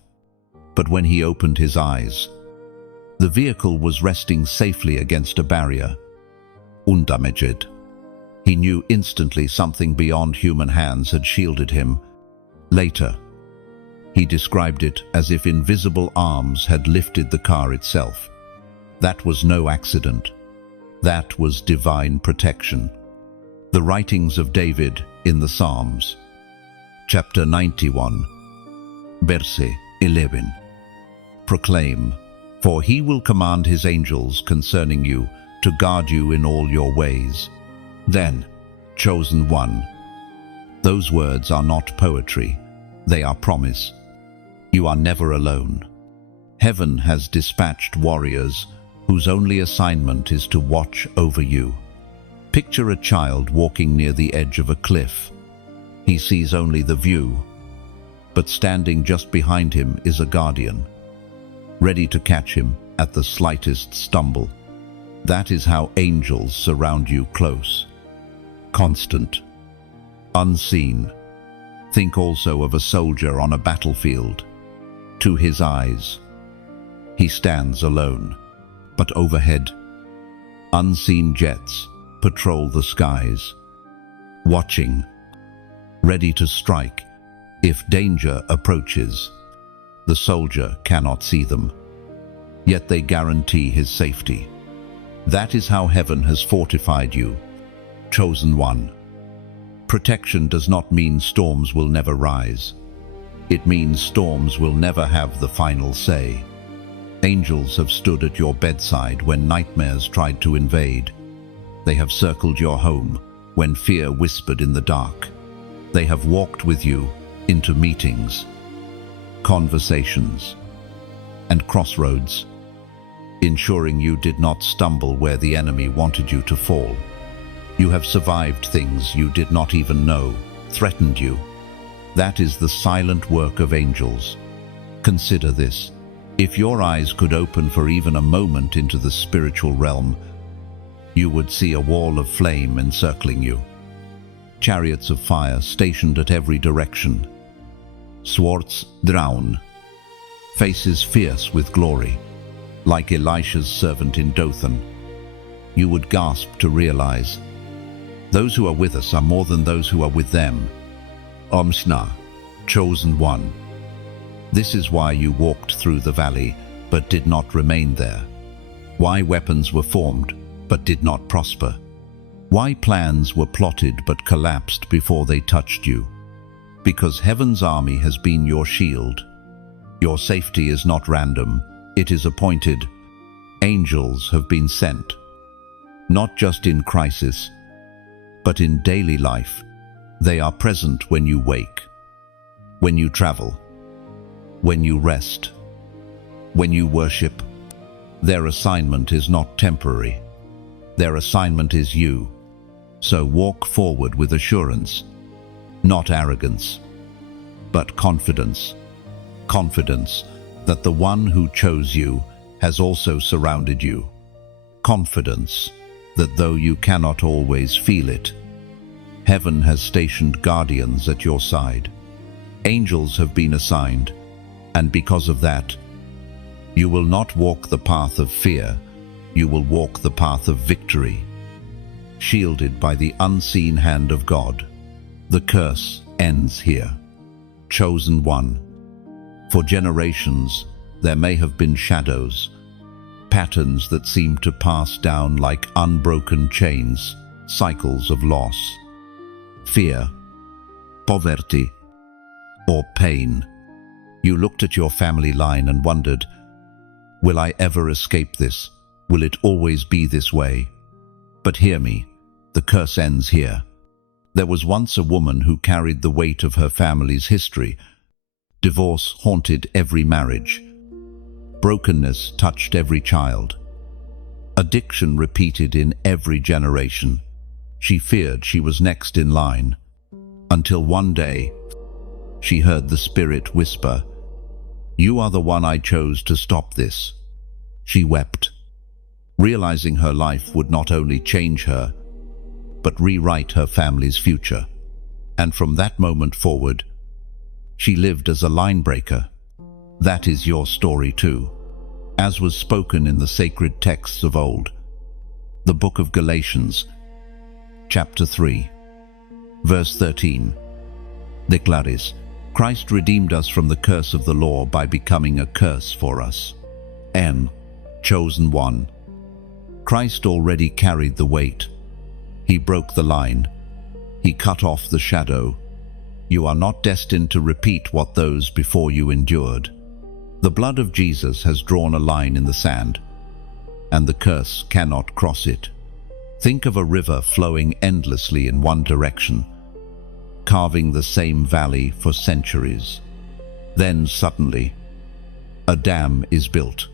But when he opened his eyes, the vehicle was resting safely against a barrier, undamaged. He knew instantly something beyond human hands had shielded him. Later, he described it as if invisible arms had lifted the car itself. That was no accident. That was divine protection. The writings of David in the Psalms, chapter 91, verse 11, proclaim, "For he will command his angels concerning you to guard you in all your ways." Then, chosen one. Those words are not poetry, they are promise. You are never alone. Heaven has dispatched warriors whose only assignment is to watch over you. Picture a child walking near the edge of a cliff. He sees only the view, but standing just behind him is a guardian, ready to catch him at the slightest stumble. That is how angels surround you close. Constant, unseen. Think also of a soldier on a battlefield. To his eyes, he stands alone, but overhead, unseen jets patrol the skies, watching, ready to strike. If danger approaches, the soldier cannot see them, yet they guarantee his safety. That is how heaven has fortified you, chosen one. Protection does not mean storms will never rise. It means storms will never have the final say. Angels have stood at your bedside when nightmares tried to invade. They have circled your home when fear whispered in the dark. They have walked with you into meetings, conversations, and crossroads, ensuring you did not stumble where the enemy wanted you to fall. You have survived things you did not even know threatened you. That is the silent work of angels. Consider this. If your eyes could open for even a moment into the spiritual realm, you would see a wall of flame encircling you. Chariots of fire stationed at every direction. Swords drawn. Faces fierce with glory, like Elisha's servant in Dothan. You would gasp to realize, those who are with us are more than those who are with them. Omshna, chosen one. This is why you walked through the valley, but did not remain there. Why weapons were formed, but did not prosper. Why plans were plotted but collapsed before they touched you. Because heaven's army has been your shield. Your safety is not random, it is appointed. Angels have been sent, not just in crisis, but in daily life. They are present when you wake, when you travel, when you rest, when you worship. Their assignment is not temporary. Their assignment is you. So walk forward with assurance, not arrogance, but confidence. Confidence that the one who chose you has also surrounded you. Confidence that though you cannot always feel it, heaven has stationed guardians at your side. Angels have been assigned, and because of that, you will not walk the path of fear, you will walk the path of victory, shielded by the unseen hand of God. The curse ends here. Chosen one. For generations, there may have been shadows, patterns that seem to pass down like unbroken chains, cycles of loss, fear, poverty, or pain. You looked at your family line and wondered, will I ever escape this? Will it always be this way? But hear me, the curse ends here. There was once a woman who carried the weight of her family's history. Divorce haunted every marriage. Brokenness touched every child. Addiction repeated in every generation. She feared she was next in line, until one day she heard the Spirit whisper, "You are the one I chose to stop this." She wept, realizing her life would not only change her, but rewrite her family's future. And from that moment forward, she lived as a line breaker. That is your story too, as was spoken in the sacred texts of old. The book of Galatians, chapter 3, verse 13, declares, Christ redeemed us from the curse of the law by becoming a curse for us. Chosen one. Christ already carried the weight. He broke the line. He cut off the shadow. You are not destined to repeat what those before you endured. The blood of Jesus has drawn a line in the sand, and the curse cannot cross it. Think of a river flowing endlessly in one direction, carving the same valley for centuries. Then suddenly, a dam is built,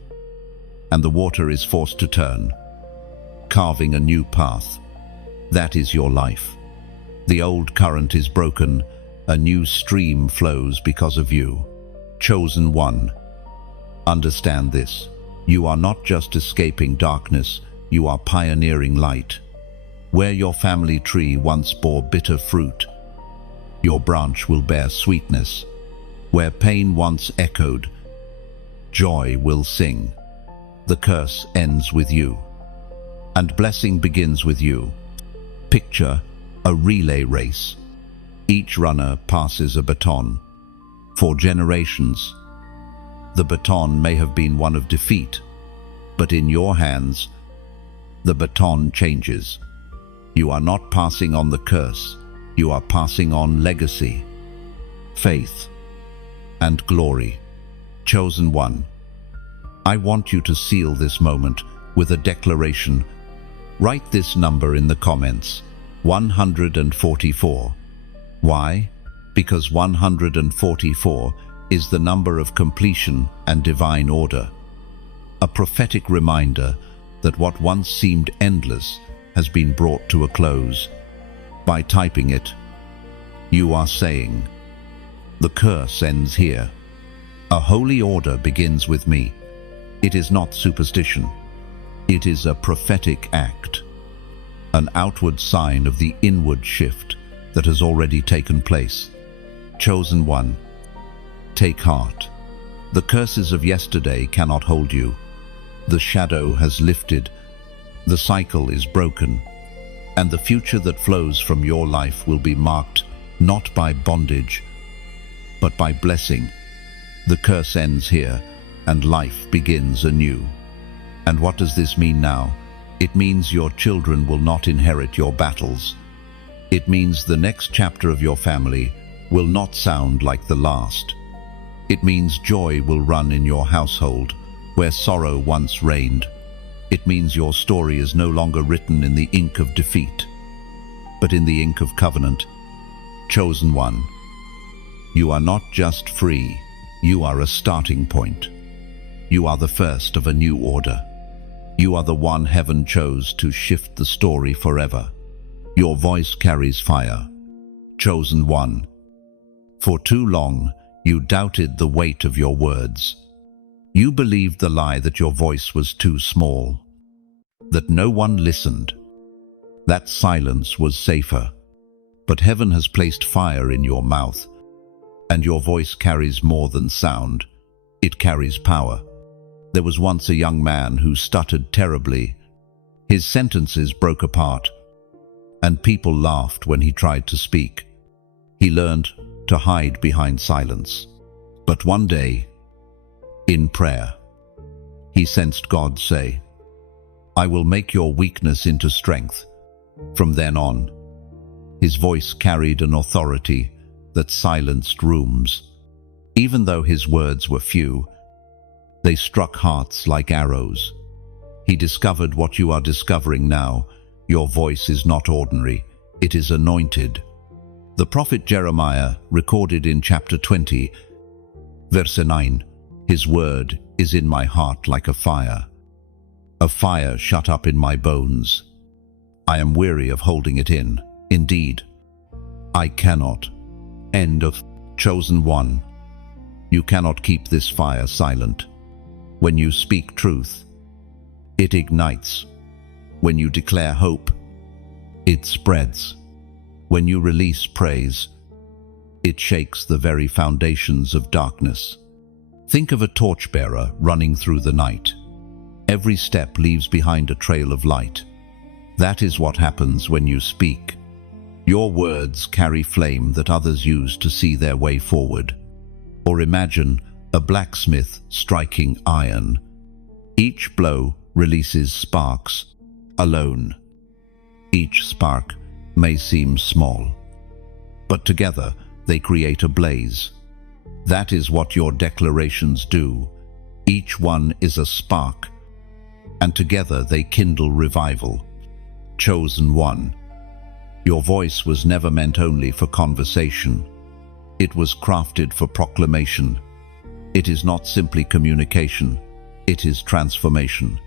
and the water is forced to turn, carving a new path. That is your life. The old current is broken, a new stream flows because of you. Chosen one. Understand this. You are not just escaping darkness, you are pioneering light. Where your family tree once bore bitter fruit, your branch will bear sweetness. Where pain once echoed, joy will sing. The curse ends with you, and blessing begins with you. Picture a relay race. Each runner passes a baton. For generations, the baton may have been one of defeat, but in your hands, the baton changes. You are not passing on the curse, you are passing on legacy, faith, and glory. Chosen one. I want you to seal this moment with a declaration. Write this number in the comments, 144. Why? Because 144 is the number of completion and divine order. A prophetic reminder that what once seemed endless has been brought to a close. By typing it, you are saying, the curse ends here. A holy order begins with me. It is not superstition. It is a prophetic act, an outward sign of the inward shift that has already taken place. Chosen one. Take heart. The curses of yesterday cannot hold you. The shadow has lifted. The cycle is broken. And the future that flows from your life will be marked not by bondage, but by blessing. The curse ends here, and life begins anew. And what does this mean now? It means your children will not inherit your battles. It means the next chapter of your family will not sound like the last. It means joy will run in your household, where sorrow once reigned. It means your story is no longer written in the ink of defeat, but in the ink of covenant. Chosen one. You are not just free, you are a starting point. You are the first of a new order. You are the one heaven chose to shift the story forever. Your voice carries fire. Chosen one. For too long, you doubted the weight of your words. You believed the lie that your voice was too small, that no one listened. That silence was safer. But heaven has placed fire in your mouth, and your voice carries more than sound. It carries power. There was once a young man who stuttered terribly. His sentences broke apart, and people laughed when he tried to speak. He learned to hide behind silence. But one day, in prayer, he sensed God say, "I will make your weakness into strength." From then on, his voice carried an authority that silenced rooms. Even though his words were few, they struck hearts like arrows. He discovered what you are discovering now. Your voice is not ordinary, it is anointed. The prophet Jeremiah recorded in chapter 20, verse 9, "His word is in my heart like a fire shut up in my bones. I am weary of holding it in. Indeed, I cannot." End of Chosen One. You cannot keep this fire silent. When you speak truth, it ignites. When you declare hope, it spreads. When you release praise, it shakes the very foundations of darkness. Think of a torchbearer running through the night. Every step leaves behind a trail of light. That is what happens when you speak. Your words carry flame that others use to see their way forward. Or imagine a blacksmith striking iron. Each blow releases sparks, alone. Each spark may seem small, but together they create a blaze. That is what your declarations do. Each one is a spark, and together they kindle revival. Chosen One. Your voice was never meant only for conversation. It was crafted for proclamation. It is not simply communication, it is transformation.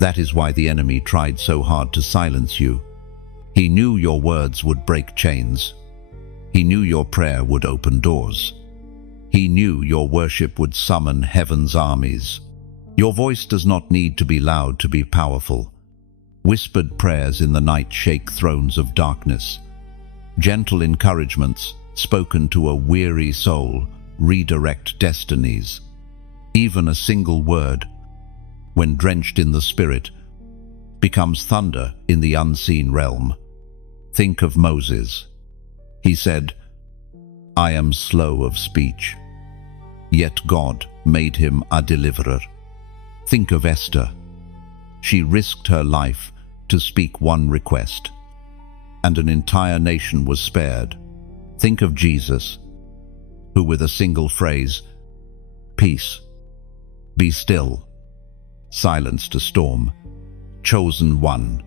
That is why the enemy tried so hard to silence you. He knew your words would break chains. He knew your prayer would open doors. He knew your worship would summon heaven's armies. Your voice does not need to be loud to be powerful. Whispered prayers in the night shake thrones of darkness. Gentle encouragements spoken to a weary soul redirect destinies. Even a single word, when drenched in the Spirit, becomes thunder in the unseen realm. Think of Moses. He said, "I am slow of speech," yet God made him a deliverer. Think of Esther. She risked her life to speak one request, and an entire nation was spared. Think of Jesus, who with a single phrase, "Peace, be still," silenced a storm. Chosen One.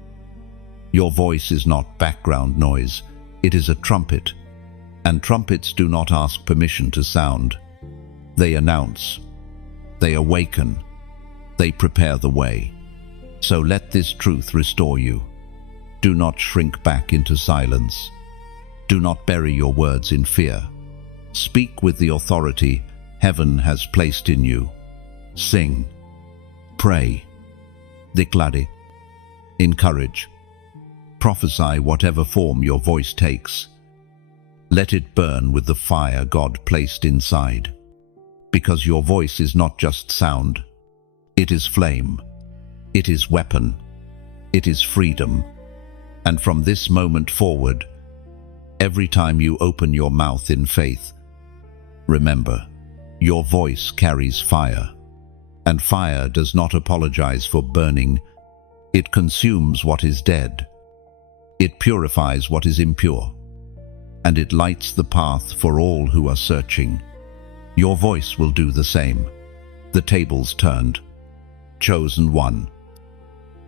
Your voice is not background noise, it is a trumpet, and trumpets do not ask permission to sound. They announce, they awaken, they prepare the way. So let this truth restore you. Do not shrink back into silence. Do not bury your words in fear. Speak with the authority heaven has placed in you. Sing, pray, declare, encourage, prophesy whatever form your voice takes. Let it burn with the fire God placed inside. Because your voice is not just sound, it is flame. It is weapon. It is freedom. And from this moment forward, every time you open your mouth in faith, remember, your voice carries fire. And fire does not apologize for burning. It consumes what is dead. It purifies what is impure. And it lights the path for all who are searching. Your voice will do the same. The tables turned. Chosen One.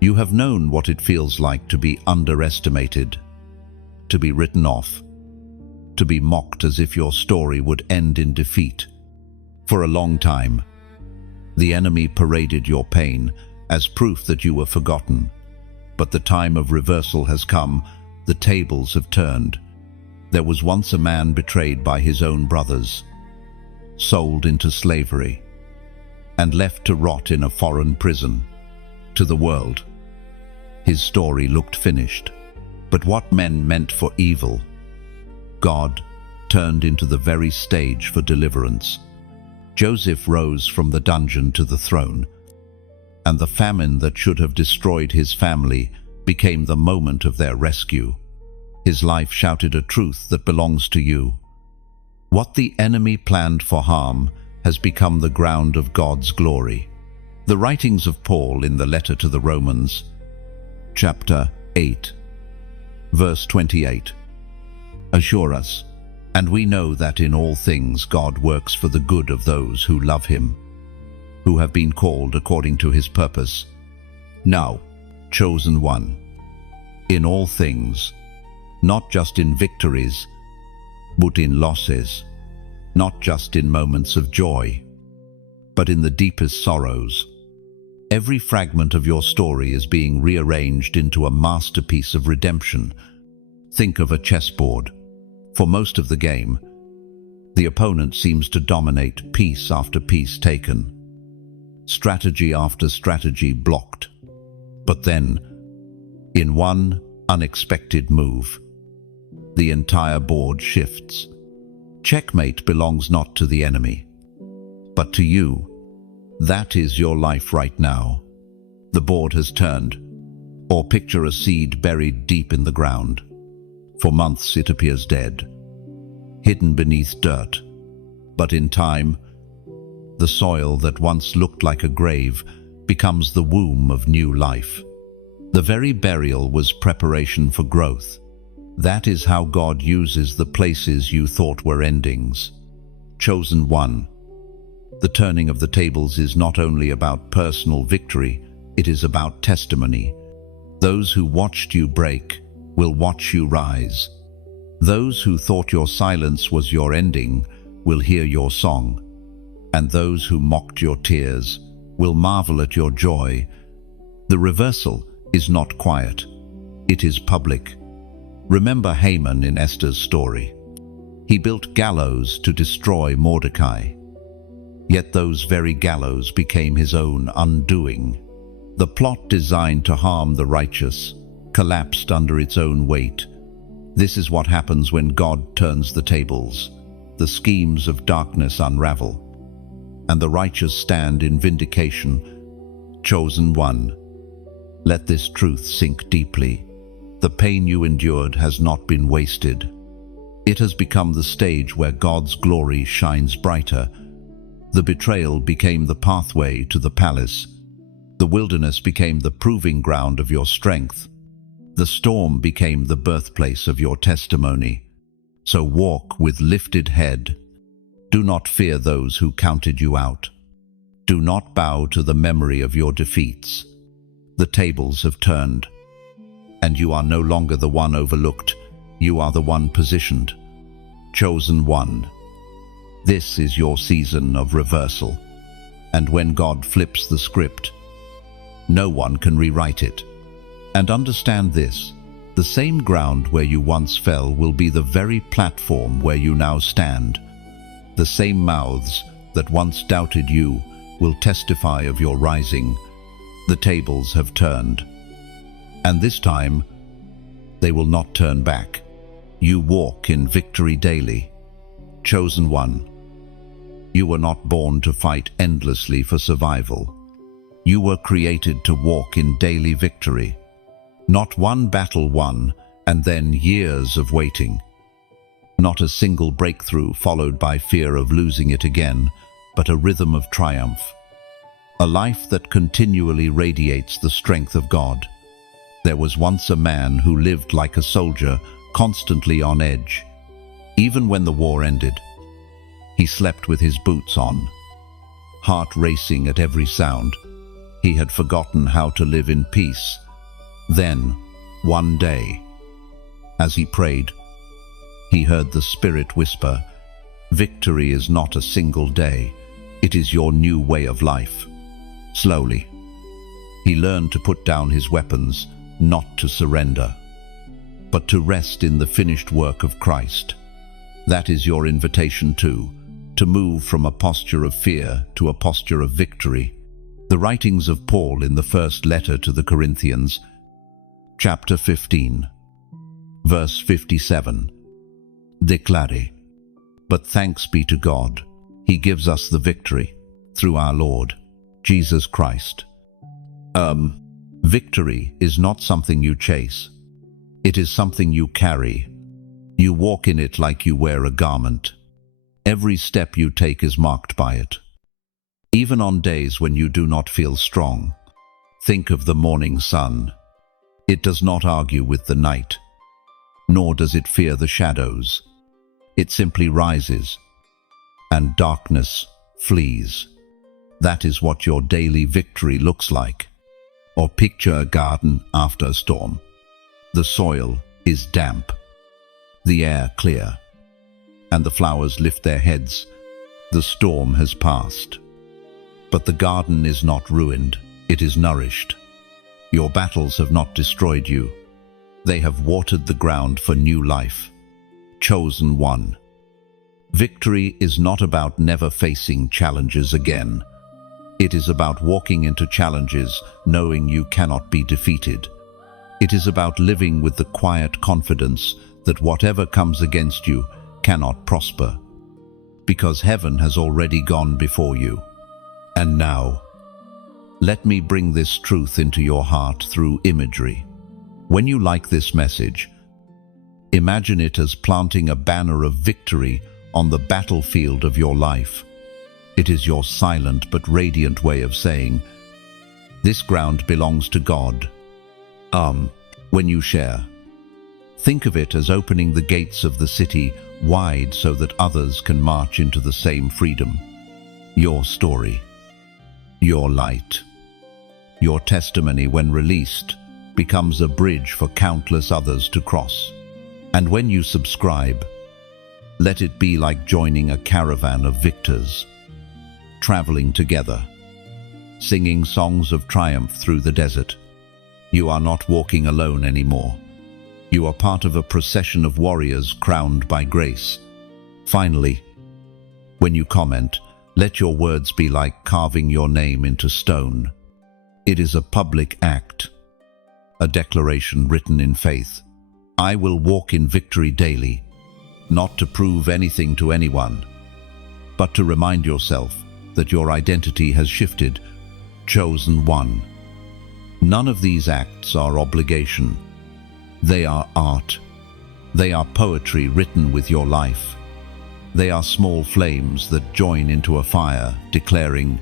You have known what it feels like to be underestimated, to be written off, to be mocked as if your story would end in defeat. For a long time, the enemy paraded your pain as proof that you were forgotten. But the time of reversal has come, the tables have turned. There was once a man betrayed by his own brothers, sold into slavery, and left to rot in a foreign prison. To the world, his story looked finished. But what men meant for evil, God turned into the very stage for deliverance. Joseph rose from the dungeon to the throne, and the famine that should have destroyed his family became the moment of their rescue. His life shouted a truth that belongs to you. What the enemy planned for harm has become the ground of God's glory. The writings of Paul in the letter to the Romans, chapter 8, verse 28, assure us, and we know that in all things God works for the good of those who love him, who have been called according to his purpose. Now, chosen one, in all things, not just in victories, but in losses, not just in moments of joy, but in the deepest sorrows. Every fragment of your story is being rearranged into a masterpiece of redemption. Think of a chessboard. For most of the game, the opponent seems to dominate, piece after piece taken, strategy after strategy blocked. But then, in one unexpected move, the entire board shifts. Checkmate belongs not to the enemy, but to you. That is your life right now. The board has turned, or picture a seed buried deep in the ground. For months it appears dead, hidden beneath dirt. But in time, the soil that once looked like a grave becomes the womb of new life. The very burial was preparation for growth. That is how God uses the places you thought were endings. Chosen one. The turning of the tables is not only about personal victory, it is about testimony. Those who watched you break will watch you rise. Those who thought your silence was your ending will hear your song. And those who mocked your tears will marvel at your joy. The reversal is not quiet, it is public. Remember Haman in Esther's story. He built gallows to destroy Mordecai. Yet those very gallows became his own undoing. The plot designed to harm the righteous collapsed under its own weight. This is what happens when God turns the tables. The schemes of darkness unravel, and the righteous stand in vindication. Chosen one. Let this truth sink deeply. The pain you endured has not been wasted. It has become the stage where God's glory shines brighter. The betrayal became the pathway to the palace. The wilderness became the proving ground of your strength. The storm became the birthplace of your testimony. So walk with lifted head. Do not fear those who counted you out. Do not bow to the memory of your defeats. The tables have turned, and you are no longer the one overlooked. You are the one positioned. Chosen one. This is your season of reversal. And when God flips the script, no one can rewrite it. And understand this, the same ground where you once fell will be the very platform where you now stand. The same mouths that once doubted you will testify of your rising. The tables have turned. And this time, they will not turn back. You walk in victory daily. Chosen one. You were not born to fight endlessly for survival. You were created to walk in daily victory. Not one battle won, and then years of waiting. Not a single breakthrough followed by fear of losing it again, but a rhythm of triumph. A life that continually radiates the strength of God. There was once a man who lived like a soldier, constantly on edge. Even when the war ended, he slept with his boots on, heart racing at every sound. He had forgotten how to live in peace. Then, one day, as he prayed, he heard the Spirit whisper, "Victory is not a single day, it is your new way of life." Slowly, he learned to put down his weapons, not to surrender, but to rest in the finished work of Christ. That is your invitation too, to move from a posture of fear to a posture of victory. The writings of Paul in the first letter to the Corinthians, chapter 15, Verse 57. Declare. But thanks be to God, He gives us the victory through our Lord, Jesus Christ. Victory is not something you chase. It is something you carry. You walk in it like you wear a garment. Every step you take is marked by it. Even on days when you do not feel strong, think of the morning sun. It does not argue with the night, nor does it fear the shadows. It simply rises, and darkness flees. That is what your daily victory looks like. Or picture a garden after a storm. The soil is damp, the air clear, and the flowers lift their heads. The storm has passed. But the garden is not ruined, it is nourished. Your battles have not destroyed you. They have watered the ground for new life. Chosen one. Victory is not about never facing challenges again. It is about walking into challenges knowing you cannot be defeated. It is about living with the quiet confidence that whatever comes against you cannot prosper, because heaven has already gone before you. And now, let me bring this truth into your heart through imagery. When you like this message, imagine it as planting a banner of victory on the battlefield of your life. It is your silent but radiant way of saying, this ground belongs to God. When you share, think of it as opening the gates of the city wide so that others can march into the same freedom. Your story, your light, your testimony, when released, becomes a bridge for countless others to cross. And when you subscribe, let it be like joining a caravan of victors, traveling together, singing songs of triumph through the desert. You are not walking alone anymore. You are part of a procession of warriors crowned by grace. Finally, when you comment, let your words be like carving your name into stone. It is a public act, a declaration written in faith. I will walk in victory daily, not to prove anything to anyone, but to remind yourself that your identity has shifted. Chosen one. None of these acts are obligation. They are art. They are poetry written with your life. They are small flames that join into a fire, declaring,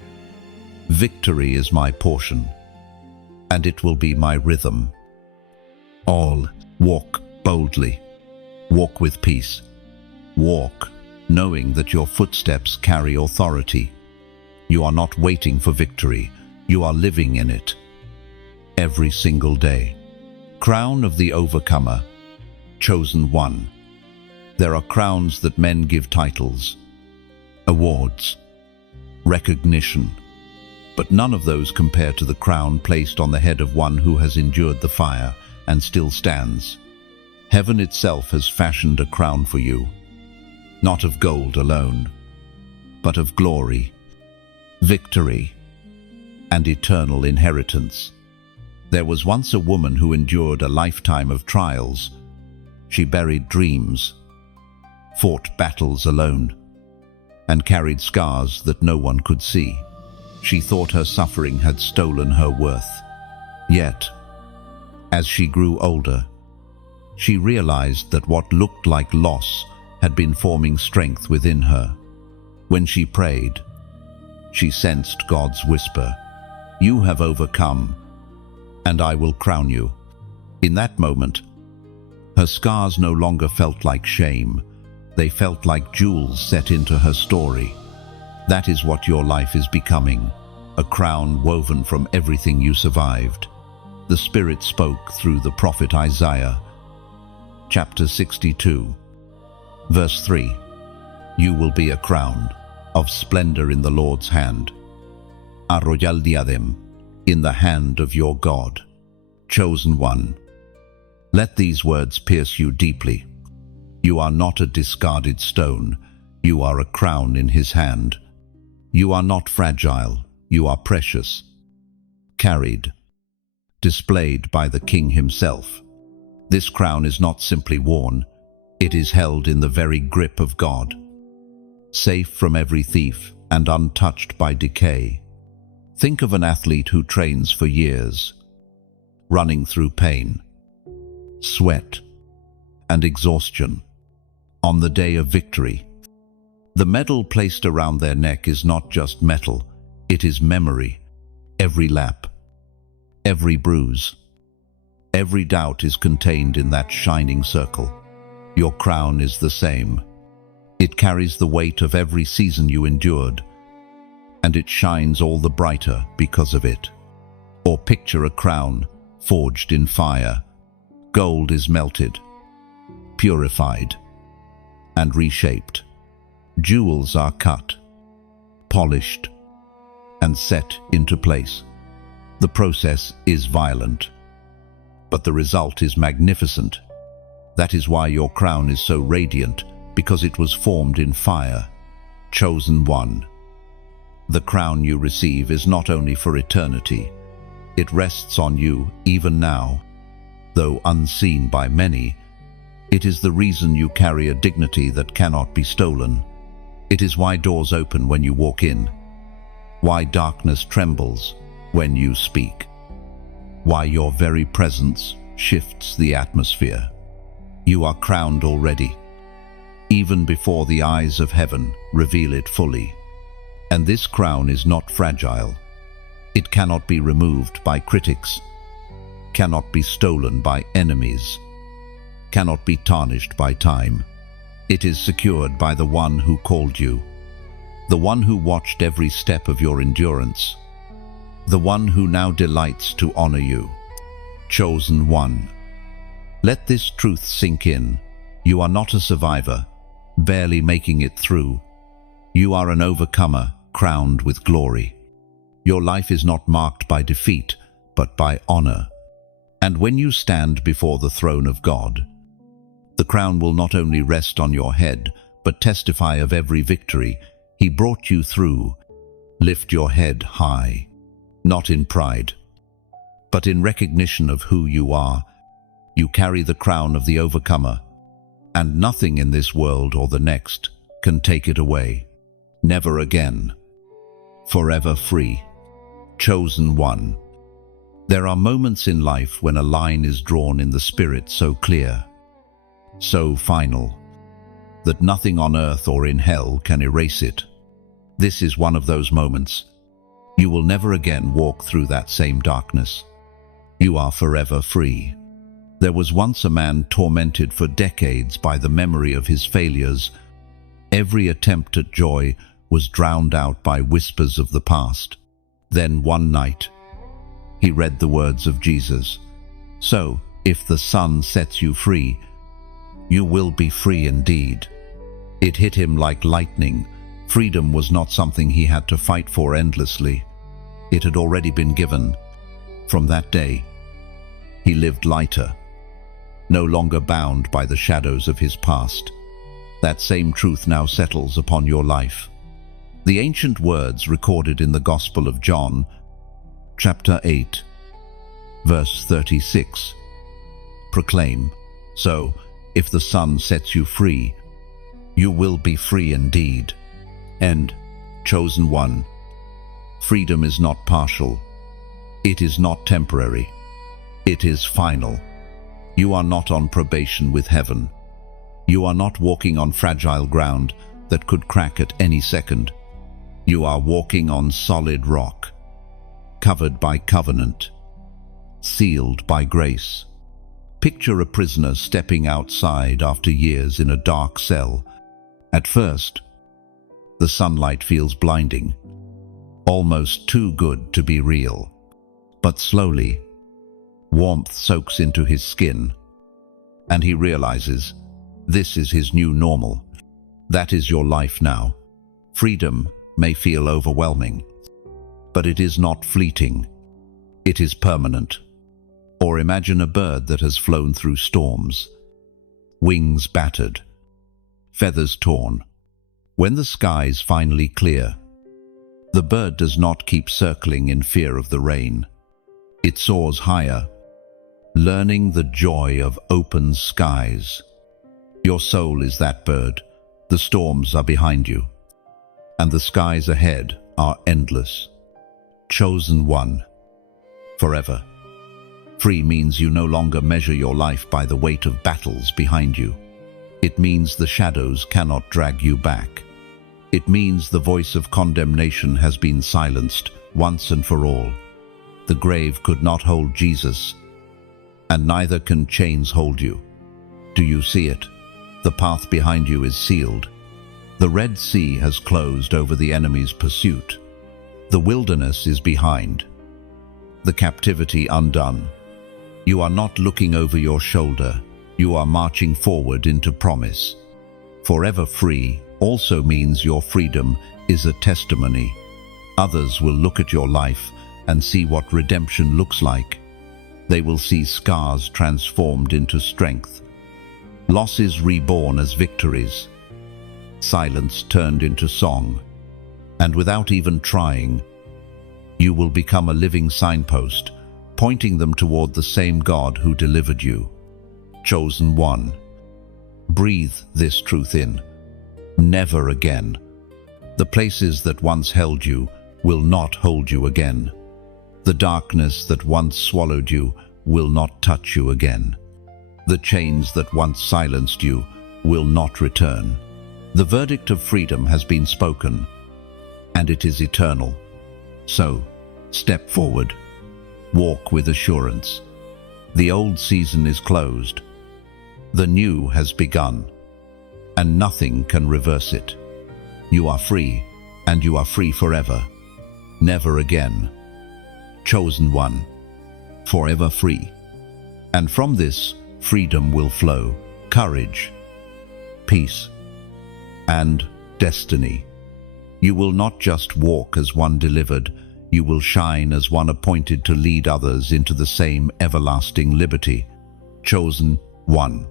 victory is my portion, and it will be my rhythm. All walk boldly. Walk with peace. Walk, knowing that your footsteps carry authority. You are not waiting for victory. You are living in it. Every single day. Crown of the overcomer. Chosen one. There are crowns that men give titles, awards, recognition, but none of those compare to the crown placed on the head of one who has endured the fire and still stands. Heaven itself has fashioned a crown for you, not of gold alone, but of glory, victory, and eternal inheritance. There was once a woman who endured a lifetime of trials. She buried dreams, fought battles alone, and carried scars that no one could see. She thought her suffering had stolen her worth. Yet, as she grew older, she realized that what looked like loss had been forming strength within her. When she prayed, she sensed God's whisper, "You have overcome, and I will crown you." In that moment, her scars no longer felt like shame. They felt like jewels set into her story. That is what your life is becoming, a crown woven from everything you survived. The Spirit spoke through the prophet Isaiah, chapter 62, verse 3. You will be a crown of splendor in the Lord's hand, a royal diadem in the hand of your God. Chosen one. Let these words pierce you deeply. You are not a discarded stone. You are a crown in His hand. You are not fragile. You are precious. Carried. Displayed by the King Himself. This crown is not simply worn, it is held in the very grip of God. Safe from every thief and untouched by decay. Think of an athlete who trains for years, running through pain, sweat, and exhaustion. On the day of victory, the medal placed around their neck is not just metal, it is memory. Every lap, every bruise, every doubt is contained in that shining circle. Your crown is the same. It carries the weight of every season you endured, and it shines all the brighter because of it. Or picture a crown forged in fire. Gold is melted, purified, and reshaped. Jewels are cut, polished, and set into place. The process is violent, but the result is magnificent. That is why your crown is so radiant, because it was formed in fire. Chosen one. The crown you receive is not only for eternity, it rests on you even now. Though unseen by many, it is the reason you carry a dignity that cannot be stolen. It is why doors open when you walk in, why darkness trembles when you speak, why your very presence shifts the atmosphere. You are crowned already, even before the eyes of heaven reveal it fully. And this crown is not fragile. It cannot be removed by critics, cannot be stolen by enemies, cannot be tarnished by time. It is secured by the one who called you, the one who watched every step of your endurance, the one who now delights to honor you. Chosen one. Let this truth sink in. You are not a survivor, barely making it through. You are an overcomer, crowned with glory. Your life is not marked by defeat, but by honor. And when you stand before the throne of God, the crown will not only rest on your head, but testify of every victory He brought you through. Lift your head high, not in pride, but in recognition of who you are. You carry the crown of the overcomer, and nothing in this world or the next can take it away. Never again. Forever free. Chosen one. There are moments in life when a line is drawn in the spirit so clear, so final, that nothing on earth or in hell can erase it. This is one of those moments. You will never again walk through that same darkness. You are forever free. There was once a man tormented for decades by the memory of his failures. Every attempt at joy was drowned out by whispers of the past. Then one night, he read the words of Jesus. So, if the Son sets you free, you will be free indeed. It hit him like lightning. Freedom was not something he had to fight for endlessly. It had already been given. From that day, he lived lighter, no longer bound by the shadows of his past. That same truth now settles upon your life. The ancient words recorded in the Gospel of John, chapter 8, verse 36, proclaim, so, if the Son sets you free, you will be free indeed. And, chosen one, freedom is not partial. It is not temporary. It is final. You are not on probation with heaven. You are not walking on fragile ground that could crack at any second. You are walking on solid rock, covered by covenant, sealed by grace. Picture a prisoner stepping outside after years in a dark cell. At first, the sunlight feels blinding, almost too good to be real. But slowly, warmth soaks into his skin, and he realizes this is his new normal. That is your life now. Freedom may feel overwhelming, but it is not fleeting. It is permanent. Or imagine a bird that has flown through storms, wings battered, feathers torn. When the skies finally clear, the bird does not keep circling in fear of the rain. It soars higher, learning the joy of open skies. Your soul is that bird. The storms are behind you, and the skies ahead are endless. Chosen one, forever. Free means you no longer measure your life by the weight of battles behind you. It means the shadows cannot drag you back. It means the voice of condemnation has been silenced once and for all. The grave could not hold Jesus, and neither can chains hold you. Do you see it? The path behind you is sealed. The Red Sea has closed over the enemy's pursuit. The wilderness is behind, the captivity undone. You are not looking over your shoulder. You are marching forward into promise. Forever free also means your freedom is a testimony. Others will look at your life and see what redemption looks like. They will see scars transformed into strength, losses reborn as victories, silence turned into song, and without even trying, you will become a living signpost, pointing them toward the same God who delivered you. Chosen one. Breathe this truth in. Never again. The places that once held you will not hold you again. The darkness that once swallowed you will not touch you again. The chains that once silenced you will not return. The verdict of freedom has been spoken, and it is eternal. So, step forward. Walk with assurance. The old season is closed. The new has begun, and nothing can reverse it. You are free, and you are free forever. Never again. Chosen one. Forever free. And from this, freedom will flow courage, peace, and destiny. You will not just walk as one delivered, you will shine as one appointed to lead others into the same everlasting liberty. Chosen one.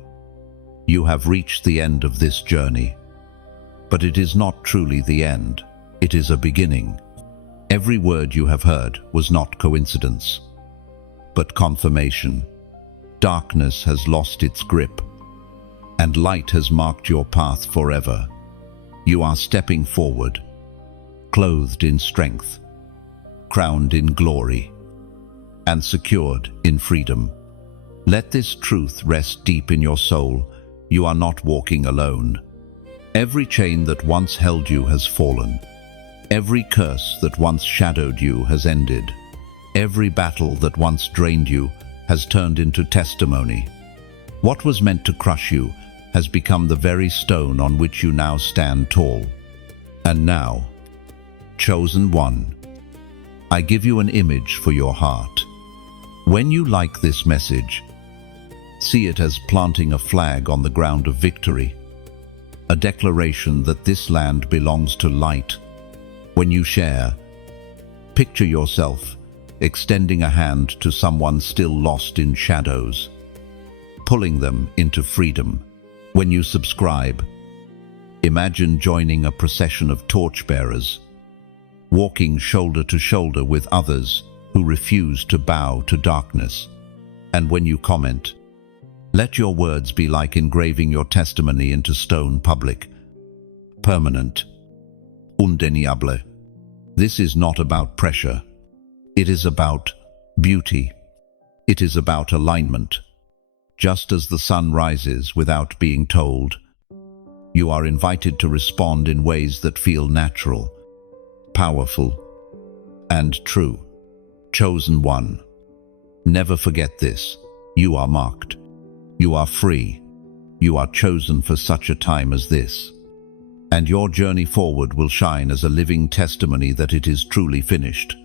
You have reached the end of this journey. But it is not truly the end. It is a beginning. Every word you have heard was not coincidence, but confirmation. Darkness has lost its grip, and light has marked your path forever. You are stepping forward, clothed in strength, crowned in glory, and secured in freedom. Let this truth rest deep in your soul. You are not walking alone. Every chain that once held you has fallen. Every curse that once shadowed you has ended. Every battle that once drained you has turned into testimony. What was meant to crush you has become the very stone on which you now stand tall. And now, chosen one, I give you an image for your heart. When you like this message, see it as planting a flag on the ground of victory, a declaration that this land belongs to light. When you share, picture yourself extending a hand to someone still lost in shadows, pulling them into freedom. When you subscribe, imagine joining a procession of torchbearers, walking shoulder to shoulder with others who refuse to bow to darkness. And when you comment, let your words be like engraving your testimony into stone, public, permanent, undeniable. This is not about pressure. It is about beauty. It is about alignment. Just as the sun rises without being told, you are invited to respond in ways that feel natural, powerful, and true. Chosen one. Never forget this. You are marked. You are free. You are chosen for such a time as this. And your journey forward will shine as a living testimony that it is truly finished.